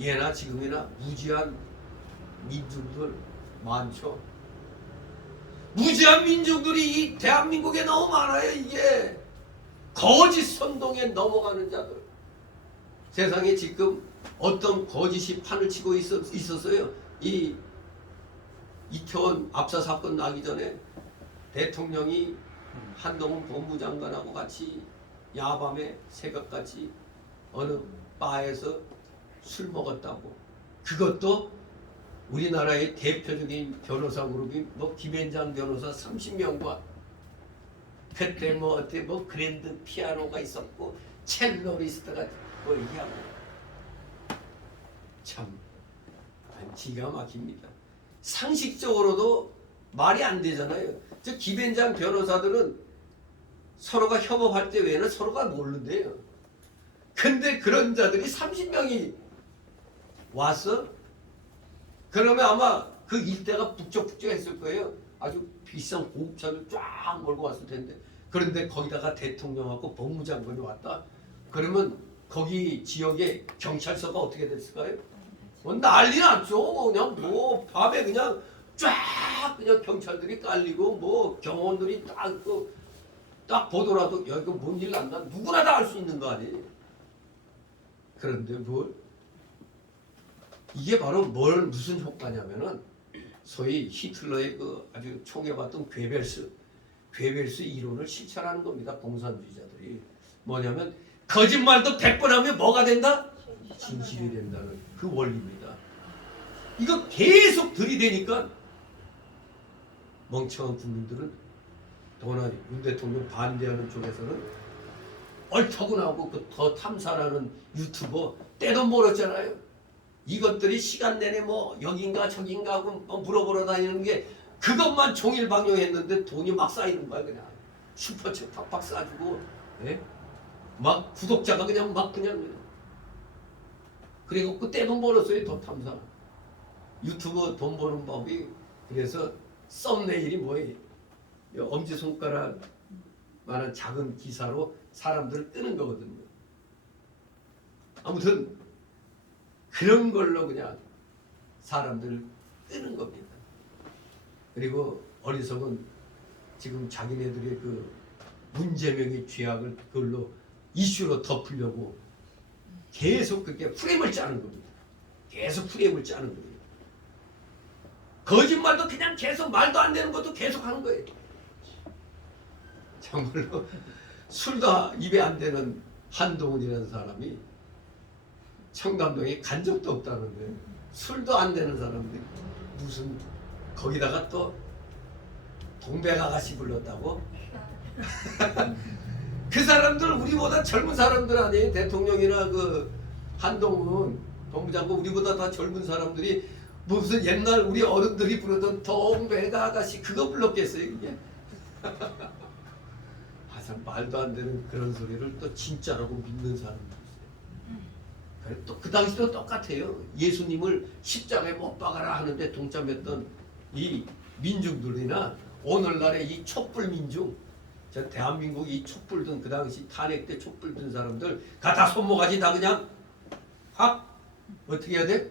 예나 지금이나 무지한 민중들 많죠. 무지한 민중들이 이 대한민국에 너무 많아요. 이게 거짓 선동에 넘어가는 자들. 세상에 지금 어떤 거짓이 판을 치고 있었어요. 이 이태원 압사 사건 나기 전에 대통령이 한동훈 법무장관하고 같이 야밤에 새벽같이 어느 바에서 술 먹었다고. 그것도 우리나라의 대표적인 변호사 그룹이 김앤장 변호사 30명과 그때 어때 그랜드 피아노가 있었고 첼로리스트가 얘기하고 참 기가 막힙니다. 상식적으로도 말이 안 되잖아요. 저 김앤장 변호사들은 서로가 협업할 때 외에는 서로가 모른대요. 근데 그런 자들이 30명이 왔어? 그러면 아마 그 일대가 북적북적했을 거예요. 아주 비싼 고급차를 쫙 몰고 왔을 텐데. 그런데 거기다가 대통령하고 법무장관이 왔다. 그러면 거기 지역의 경찰서가 어떻게 됐을까요? 뭐 난리 났죠. 그냥 뭐 밤에 그냥 쫙 그냥 경찰들이 깔리고 뭐 경호원들이 딱 보더라도 야 이거 뭔 일 났나 누구나 다 알 수 있는 거 아니에요. 그런데 뭘 이게 바로 무슨 효과냐면은 소위 히틀러의 그 아주 총애받던 괴벨스 이론을 실천하는 겁니다. 공산주의자들이 뭐냐면 거짓말도 100번 하면 뭐가 된다? 진실이 된다는 그 원리입니다. 이거 계속 들이대니까 멍청한 국민들은 더구나 윤 대통령 반대하는 쪽에서는 얼터구나하고 그 더 탐사라는 유튜버 때도 멀었잖아요. 이것들이 시간 내내 뭐 여긴가 저긴가 하고 물어보러 다니는 게 그것만 종일 방영했는데 돈이 막 쌓이는 거야. 그냥 슈퍼챗 팍팍 쏴주고 예? 막 구독자가 그냥 그리고 그 때도 벌었어요. 더 탐사 유튜브 돈 버는 법이. 그래서 썸네일이 뭐예요? 엄지손가락만한 작은 기사로 사람들을 뜨는 거거든요. 아무튼 그런 걸로 그냥 사람들 뜨는 겁니다. 그리고 어리석은 지금 자기네들의 그 문제명의 죄악을 그걸로 이슈로 덮으려고 계속 그렇게 프레임을 짜는 겁니다. 계속 프레임을 짜는 거예요. 거짓말도 그냥 계속 말도 안 되는 것도 계속 하는 거예요. 정말로 술도 입에 안 되는 한동훈이라는 사람이 청담동에 간 적도 없다는데 술도 안 되는 사람들이 무슨 거기다가 또 동백아가씨 불렀다고? 그 사람들 우리보다 젊은 사람들 아니에요. 대통령이나 그 한동훈 법무장관 우리보다 다 젊은 사람들이 무슨 옛날 우리 어른들이 부르던 동백아가씨 그거 불렀겠어요 이게? 참 말도 안 되는 그런 소리를 또 진짜라고 믿는 사람도 있어요. 또 그 당시도 똑같아요. 예수님을 십자가에 못 박아라 하는데 동참했던 이 민중들이나 오늘날의 이 촛불 민중, 저 대한민국 이 촛불 든 그 당시 탄핵 때 촛불 든 사람들 다 손모가지 다 그냥 확 어떻게 해야 돼?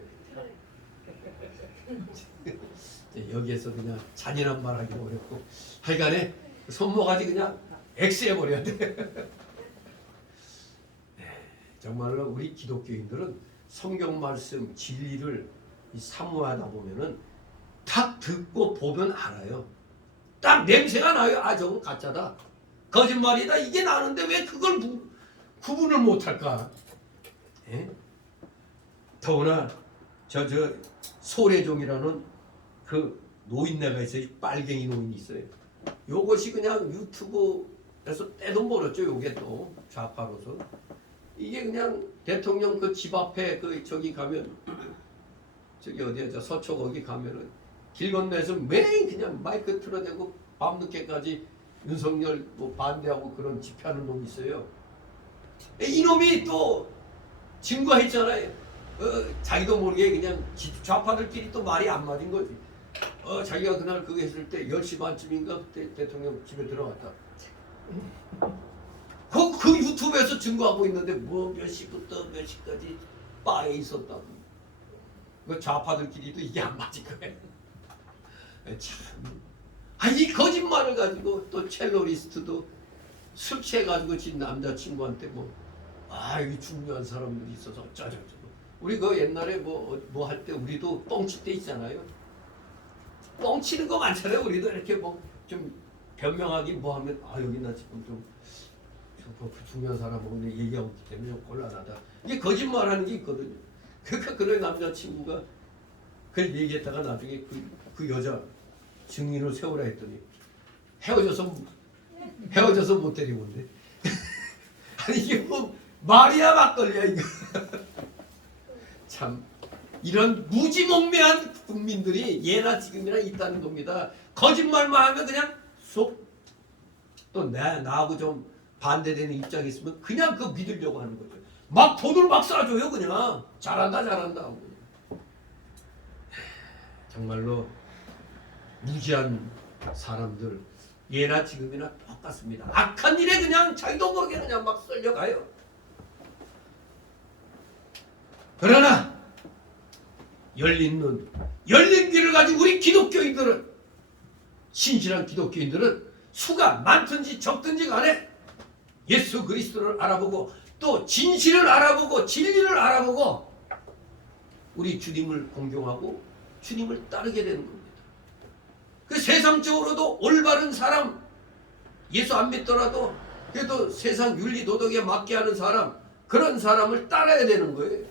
여기에서 그냥 잔인한 말 하기 어렵고 하여간에 손모가지 그냥 X해버려야 돼. 정말로 우리 기독교인들은 성경 말씀 진리를 사모하다 보면은 딱 듣고 보면 알아요. 딱 냄새가 나요. 아 저건 가짜다. 거짓말이다. 이게 나는데 왜 그걸 구분을 못할까? 예? 더구나 저 소래종이라는 그 노인네가 있어요. 빨갱이 노인이 있어요. 요것이 그냥 유튜브에서 때도 멀었죠. 요게 또 좌파로서 이게 그냥 대통령 그 집 앞에 그 저기 가면 저기 어디야 저 서초 거기 가면은 길 건너에서 매일 그냥 마이크 틀어대고 밤늦게까지 윤석열 뭐 반대하고 그런 집회하는 놈이 있어요. 이놈이 또 증거했잖아요. 자기도 모르게 그냥 좌파들끼리 또 말이 안 맞은 거지. 자기가 그날 그거 했을 때 10시 반쯤인가 그때 대통령 집에 들어갔다. 그 유튜브에서 증거하고 있는데 뭐 몇 시부터 몇 시까지 바에 있었다고. 그 좌파들끼리도 이게 안 맞을 거예요. 참. 이 거짓말을 가지고 또 첼로리스트도 술 취해가지고 진 남자친구한테 이 중요한 사람들이 있어서 어쩌저쩌고. 우리 그 옛날에 뭐 할 때 우리도 뻥칠 때 있잖아요. 뻥치는 거 많잖아요. 우리도 이렇게 좀 변명하기 하면 여기 나 지금 좀 중요한 사람하고 얘기하고 있기 때문에 좀 곤란하다. 이게 거짓말하는 게 있거든요. 그러니까 그런 남자친구가 그걸 얘기했다가 나중에 그 여자 증인을 세우라 했더니 헤어져서 못 데리고 온대. 아니 이게 말이야 막걸리야 이거. 참 이런 무지몽매한 국민들이 예나 지금이나 있다는 겁니다. 거짓말만 하면 그냥 또 나하고 좀 반대되는 입장이 있으면 그냥 그거 믿으려고 하는 거죠. 막 돈을 막 쏴줘요 그냥. 잘한다 하고. 정말로 무지한 사람들 예나 지금이나 똑같습니다. 악한 일에 그냥 자기도 모르게 그냥 막 쏠려가요. 그러나 열린 눈, 열린 귀를 가진 우리 기독교인들은, 신실한 기독교인들은 수가 많든지 적든지 간에 예수 그리스도를 알아보고 또 진실을 알아보고 진리를 알아보고 우리 주님을 공경하고 주님을 따르게 되는 겁니다. 그 세상적으로도 올바른 사람, 예수 안 믿더라도 그래도 세상 윤리 도덕에 맞게 하는 사람, 그런 사람을 따라야 되는 거예요.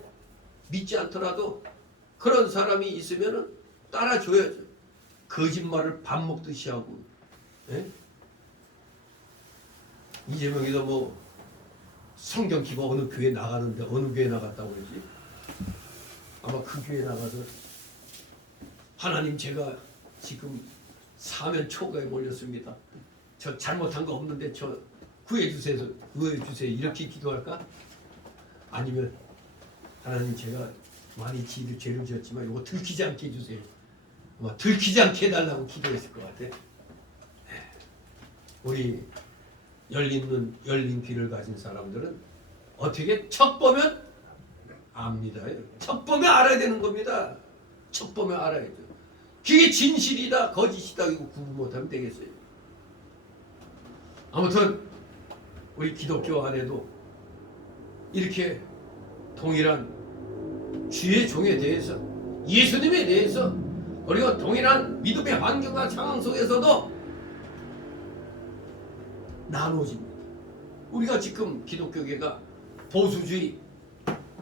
믿지 않더라도 그런 사람이 있으면 따라줘야죠. 거짓말을 밥 먹듯이 하고. 예? 이재명이도 뭐 성경 키고 어느 교회 나가는데 어느 교회 나갔다고 그러지? 아마 그 교회 나가서 하나님 제가 지금 사면 초가에 몰렸습니다. 저 잘못한 거 없는데 저 구해주세요. 구해주세요. 이렇게 기도할까? 아니면 하나님 제가 많이 죄를 지었지만 이거 들키지 않게 해주세요. 아마 들키지 않게 해달라고 기도했을 것 같아. 우리 열린 눈, 열린 귀를 가진 사람들은 어떻게 척 보면 압니다. 척 보면 알아야 되는 겁니다. 척 보면 알아야죠. 그게 진실이다, 거짓이다 이거 구분 못하면 되겠어요. 아무튼 우리 기독교 안에도 이렇게 동일한 주의 종에 대해서, 예수님에 대해서 우리가 동일한 믿음의 환경과 상황 속에서도 나눠집니다. 우리가 지금 기독교계가 보수주의,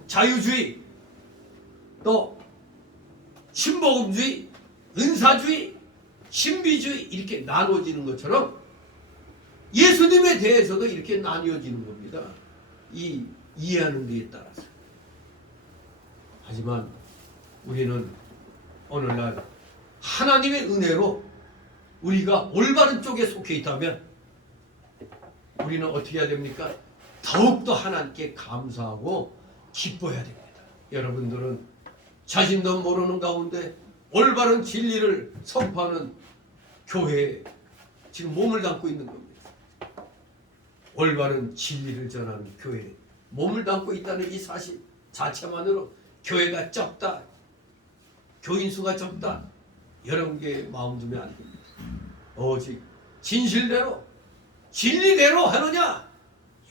자유주의, 또 신복음주의, 은사주의, 신비주의 이렇게 나눠지는 것처럼 예수님에 대해서도 이렇게 나뉘어지는 겁니다. 이 이해하는 데에 따라서. 하지만 우리는 오늘날 하나님의 은혜로 우리가 올바른 쪽에 속해 있다면 우리는 어떻게 해야 됩니까? 더욱더 하나님께 감사하고 기뻐해야 됩니다. 여러분들은 자신도 모르는 가운데 올바른 진리를 선포하는 교회에 지금 몸을 담고 있는 겁니다. 올바른 진리를 전하는 교회에 몸을 담고 있다는 이 사실 자체만으로 교회가 적다, 교인 수가 적다, 여러분께 마음 두면 안 됩니다. 오직 진실대로 진리대로 하느냐,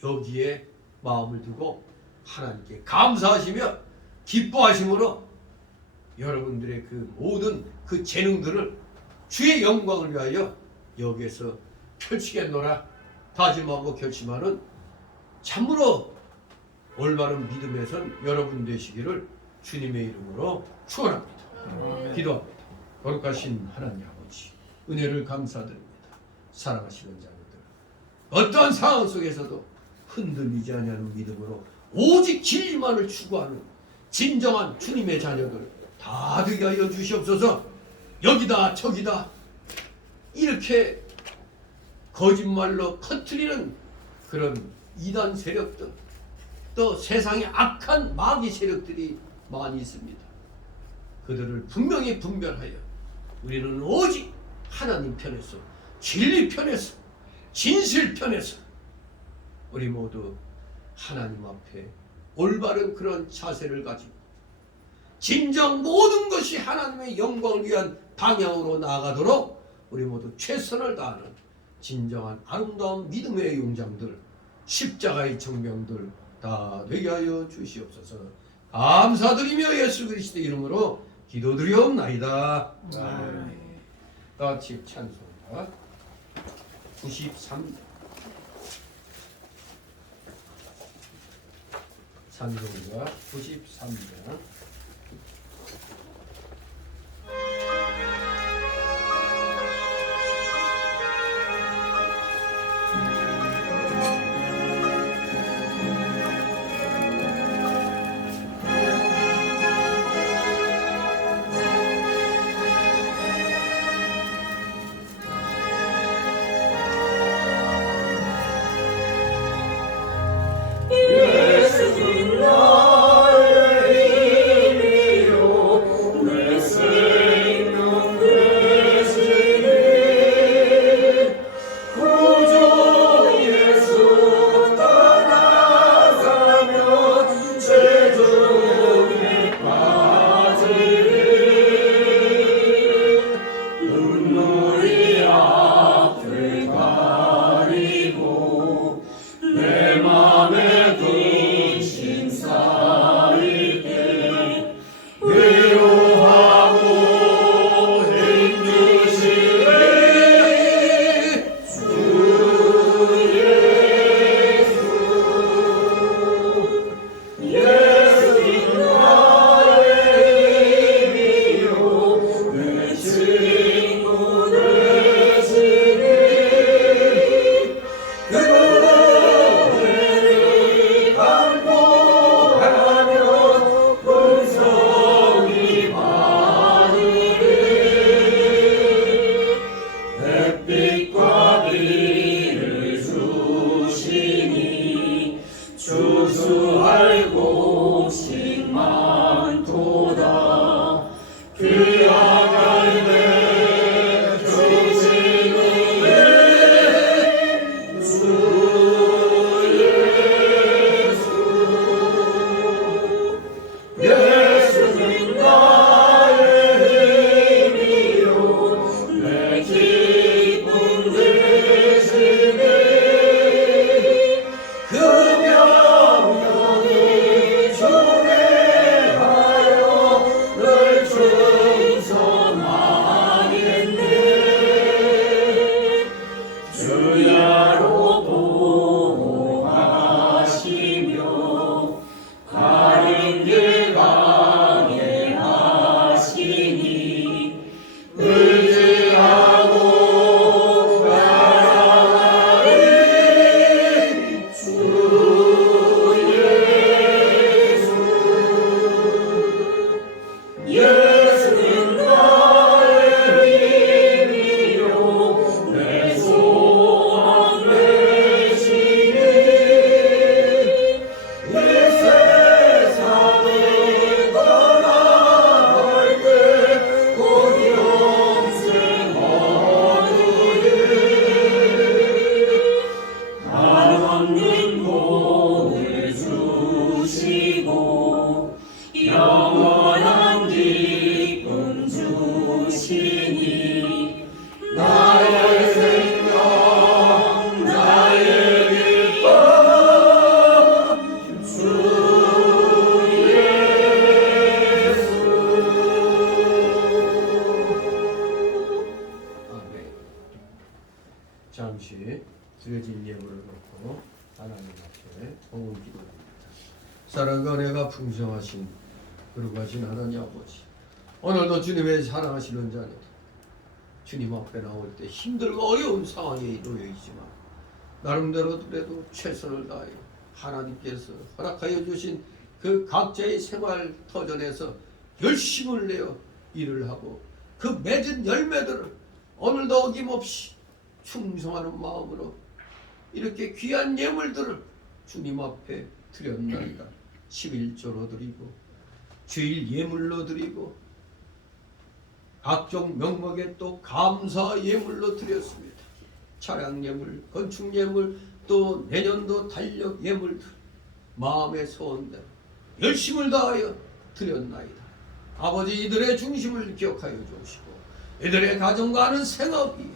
여기에 마음을 두고 하나님께 감사하시며 기뻐하심으로 여러분들의 그 모든 그 재능들을 주의 영광을 위하여 여기에서 펼치겠노라 다짐하고 결심하는 참으로 올바른 믿음에선 여러분 되시기를 주님의 이름으로 축원합니다. 기도합니다. 거룩하신 하나님 아버지, 은혜를 감사드립니다. 사랑하시는 자녀들, 어떠한 상황 속에서도 흔들리지 않는 믿음으로 오직 진리만을 추구하는 진정한 주님의 자녀들 다 되게 하여 주시옵소서. 여기다 저기다 이렇게 거짓말로 퍼뜨리는 그런 이단 세력들, 또 세상에 악한 마귀 세력들이 많이 있습니다. 그들을 분명히 분별하여 우리는 오직 하나님 편에서, 진리 편에서, 진실 편에서 우리 모두 하나님 앞에 올바른 그런 자세를 가지고 진정 모든 것이 하나님의 영광을 위한 방향으로 나아가도록 우리 모두 최선을 다하는 진정한 아름다운 믿음의 용장들, 십자가의 정병들 다 되게 하여 주시옵소서. 감사드리며 예수 그리스도 이름으로 기도드리옵나이다. 아멘. 다 같이 찬송가 93 찬송가 93장 예수님 나의 힘이요 풍성하신 거룩하신 하나님 아버지, 오늘도 주님의 사랑하시는 자녀들 주님 앞에 나올 때 힘들고 어려운 상황에 놓여 있지만 나름대로 그래도 최선을 다해 하나님께서 허락하여 주신 그 각자의 생활 터전에서 열심을 내어 일을 하고 그 맺은 열매들을 오늘도 어김없이 충성하는 마음으로 이렇게 귀한 예물들을 주님 앞에 드렸나이다. 11조로 드리고 주일 예물로 드리고 각종 명목에 또 감사 예물로 드렸습니다. 차량 예물, 건축 예물, 또 내년도 달력 예물들 마음의 소원대로 열심을 다하여 드렸나이다. 아버지, 이들의 중심을 기억하여 주시고 이들의 가정과 하는 생업 위에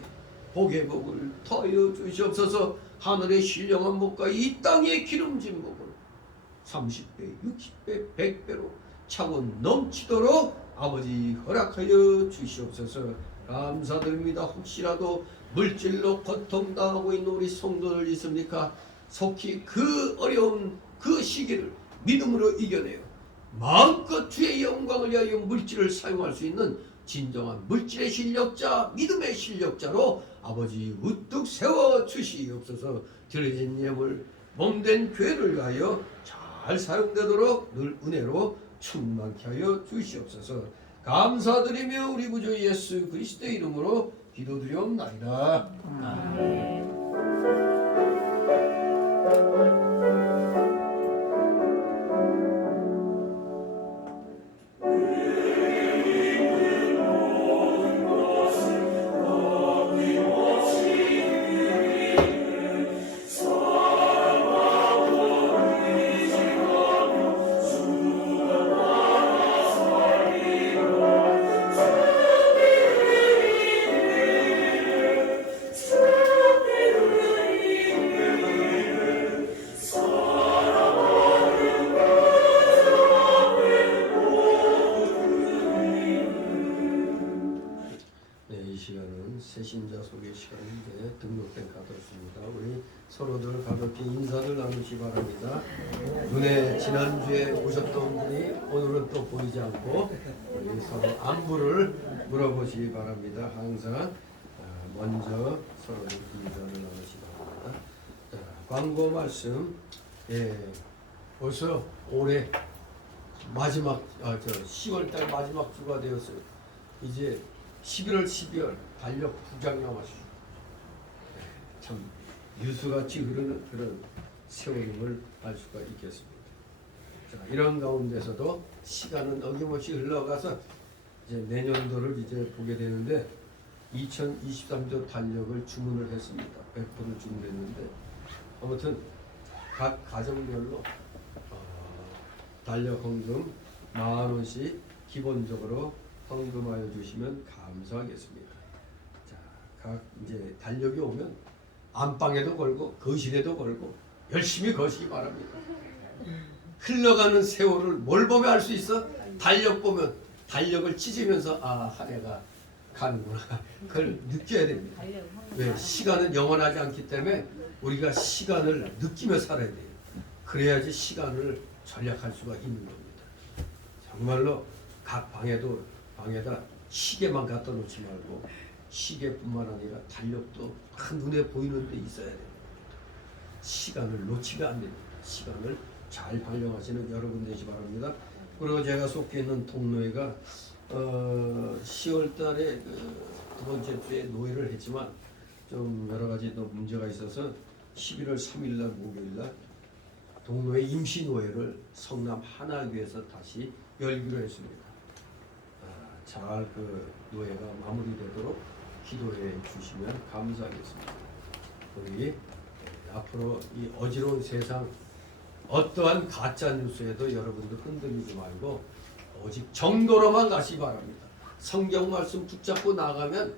복의 복을 더하여 주시옵소서. 하늘의 신령한 복과 이 땅의 기름진 복을 30배, 60배, 100배로 차고 넘치도록 아버지 허락하여 주시옵소서. 감사드립니다. 혹시라도 물질로 고통당하고 있는 우리 성도들 있습니까? 속히 그 어려운 그 시기를 믿음으로 이겨내요 마음껏 주의 영광을 위하여 물질을 사용할 수 있는 진정한 물질의 실력자, 믿음의 실력자로 아버지 우뚝 세워 주시옵소서. 드려진 예물 몸된 교회를 위하여 잘 사용되도록 늘 은혜로 충만케 하여 주시옵소서. 감사드리며 우리 구주 예수 그리스도의 이름으로 기도드리옵나이다. 아멘. 새신자 소개 시간인데 등록된 가졌습니다. 우리 서로들 가볍게 인사를 나누시 바랍니다. 눈에 지난주에 오셨던 분이 오늘은 또 보이지 않고 우리 서로 안부를 물어보시기 바랍니다. 항상 먼저 서로들 인사를 나누시 바랍니다. 자, 광고 말씀. 벌써 올해 마지막 10월달 마지막 주가 되었어요. 이제 11월 12월 달력 2장 남았습니다. 참 유수같이 흐르는 그런 세월임을 알 수가 있겠습니다. 자, 이런 가운데서도 시간은 어김없이 흘러가서 이제 내년도를 이제 보게 되는데 2023년 달력을 주문을 했습니다. 100%를 주문했는데 아무튼 각 가정별로 달력 헌금 10,000원씩 기본적으로 헌금하여 주시면 감사하겠습니다. 자, 각 이제 달력이 오면 안방에도 걸고 거실에도 걸고 열심히 거시기 바랍니다. 흘러가는 세월을 뭘 보면 알 수 있어? 달력 보면 달력을 찢으면서 한 해가 가는구나. 그걸 느껴야 됩니다. 왜? 시간은 영원하지 않기 때문에 우리가 시간을 느끼며 살아야 돼요. 그래야지 시간을 전략할 수가 있는 겁니다. 정말로 각 방에다 시계만 갖다 놓지 말고 시계뿐만 아니라 달력도 딱 눈에 보이는 데 있어야 됩니다. 시간을 놓치면 안 됩니다. 시간을 잘 활용하시는 여러분 되시 바랍니다. 그리고 제가 속해 있는 동노회가 10월 달에 두 번째 주에 노회를 했지만 좀 여러 가지 또 문제가 있어서 11월 3일 날 목요일 날 동노회 임시 노회를 성남 하나교에서 다시 열기로 했습니다. 잘 그 노예가 마무리되도록 기도해 주시면 감사하겠습니다. 우리 앞으로 이 어지러운 세상 어떠한 가짜 뉴스에도 여러분들 흔들리지 말고 오직 정도로만 가시 바랍니다. 성경 말씀 붙잡고 나가면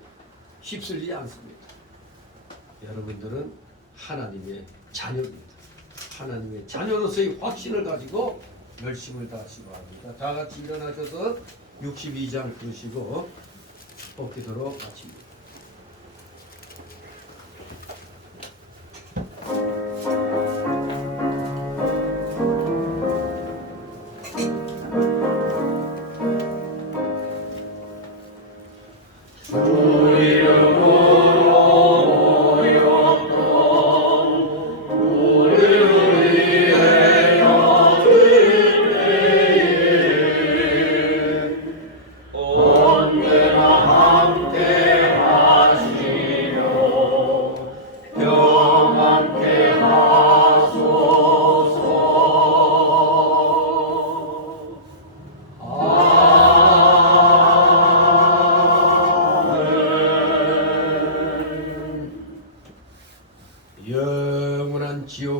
휩쓸리지 않습니다. 여러분들은 하나님의 자녀입니다. 하나님의 자녀로서의 확신을 가지고 열심을 다하시기 바랍니다. 다 같이 일어나셔서 62장 부르시고 뽑기도록 마칩니다.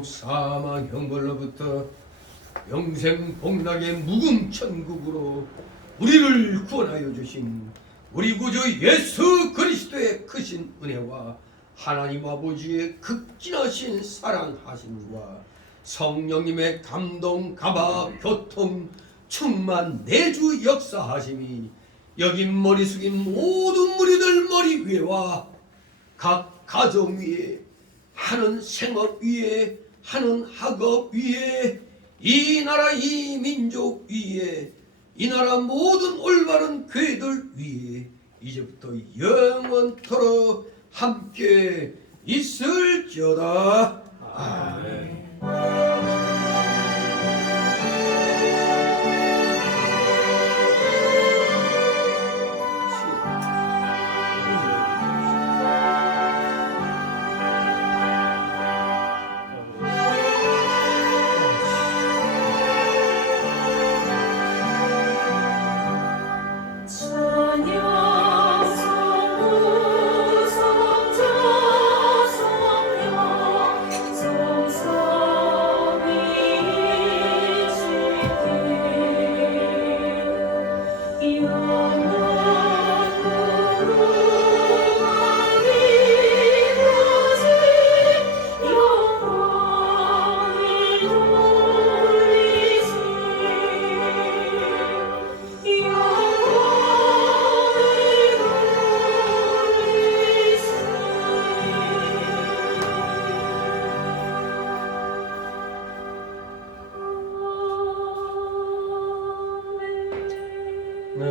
천국 사망 형벌로부터 영생 복락의 무궁천국으로 우리를 구원하여 주신 우리 구주 예수 그리스도의 크신 은혜와 하나님 아버지의 극진하신 사랑하심과 성령님의 감동, 감화, 교통, 충만, 내주 역사하심이 여긴 머리 숙인 모든 무리들 머리 위에와 각 가정 위에 하는 생업 위에 하는 학업 위에 이 나라 이 민족 위에 이 나라 모든 올바른 교회들 위에 이제부터 영원토록 함께 있을지어다. 아멘.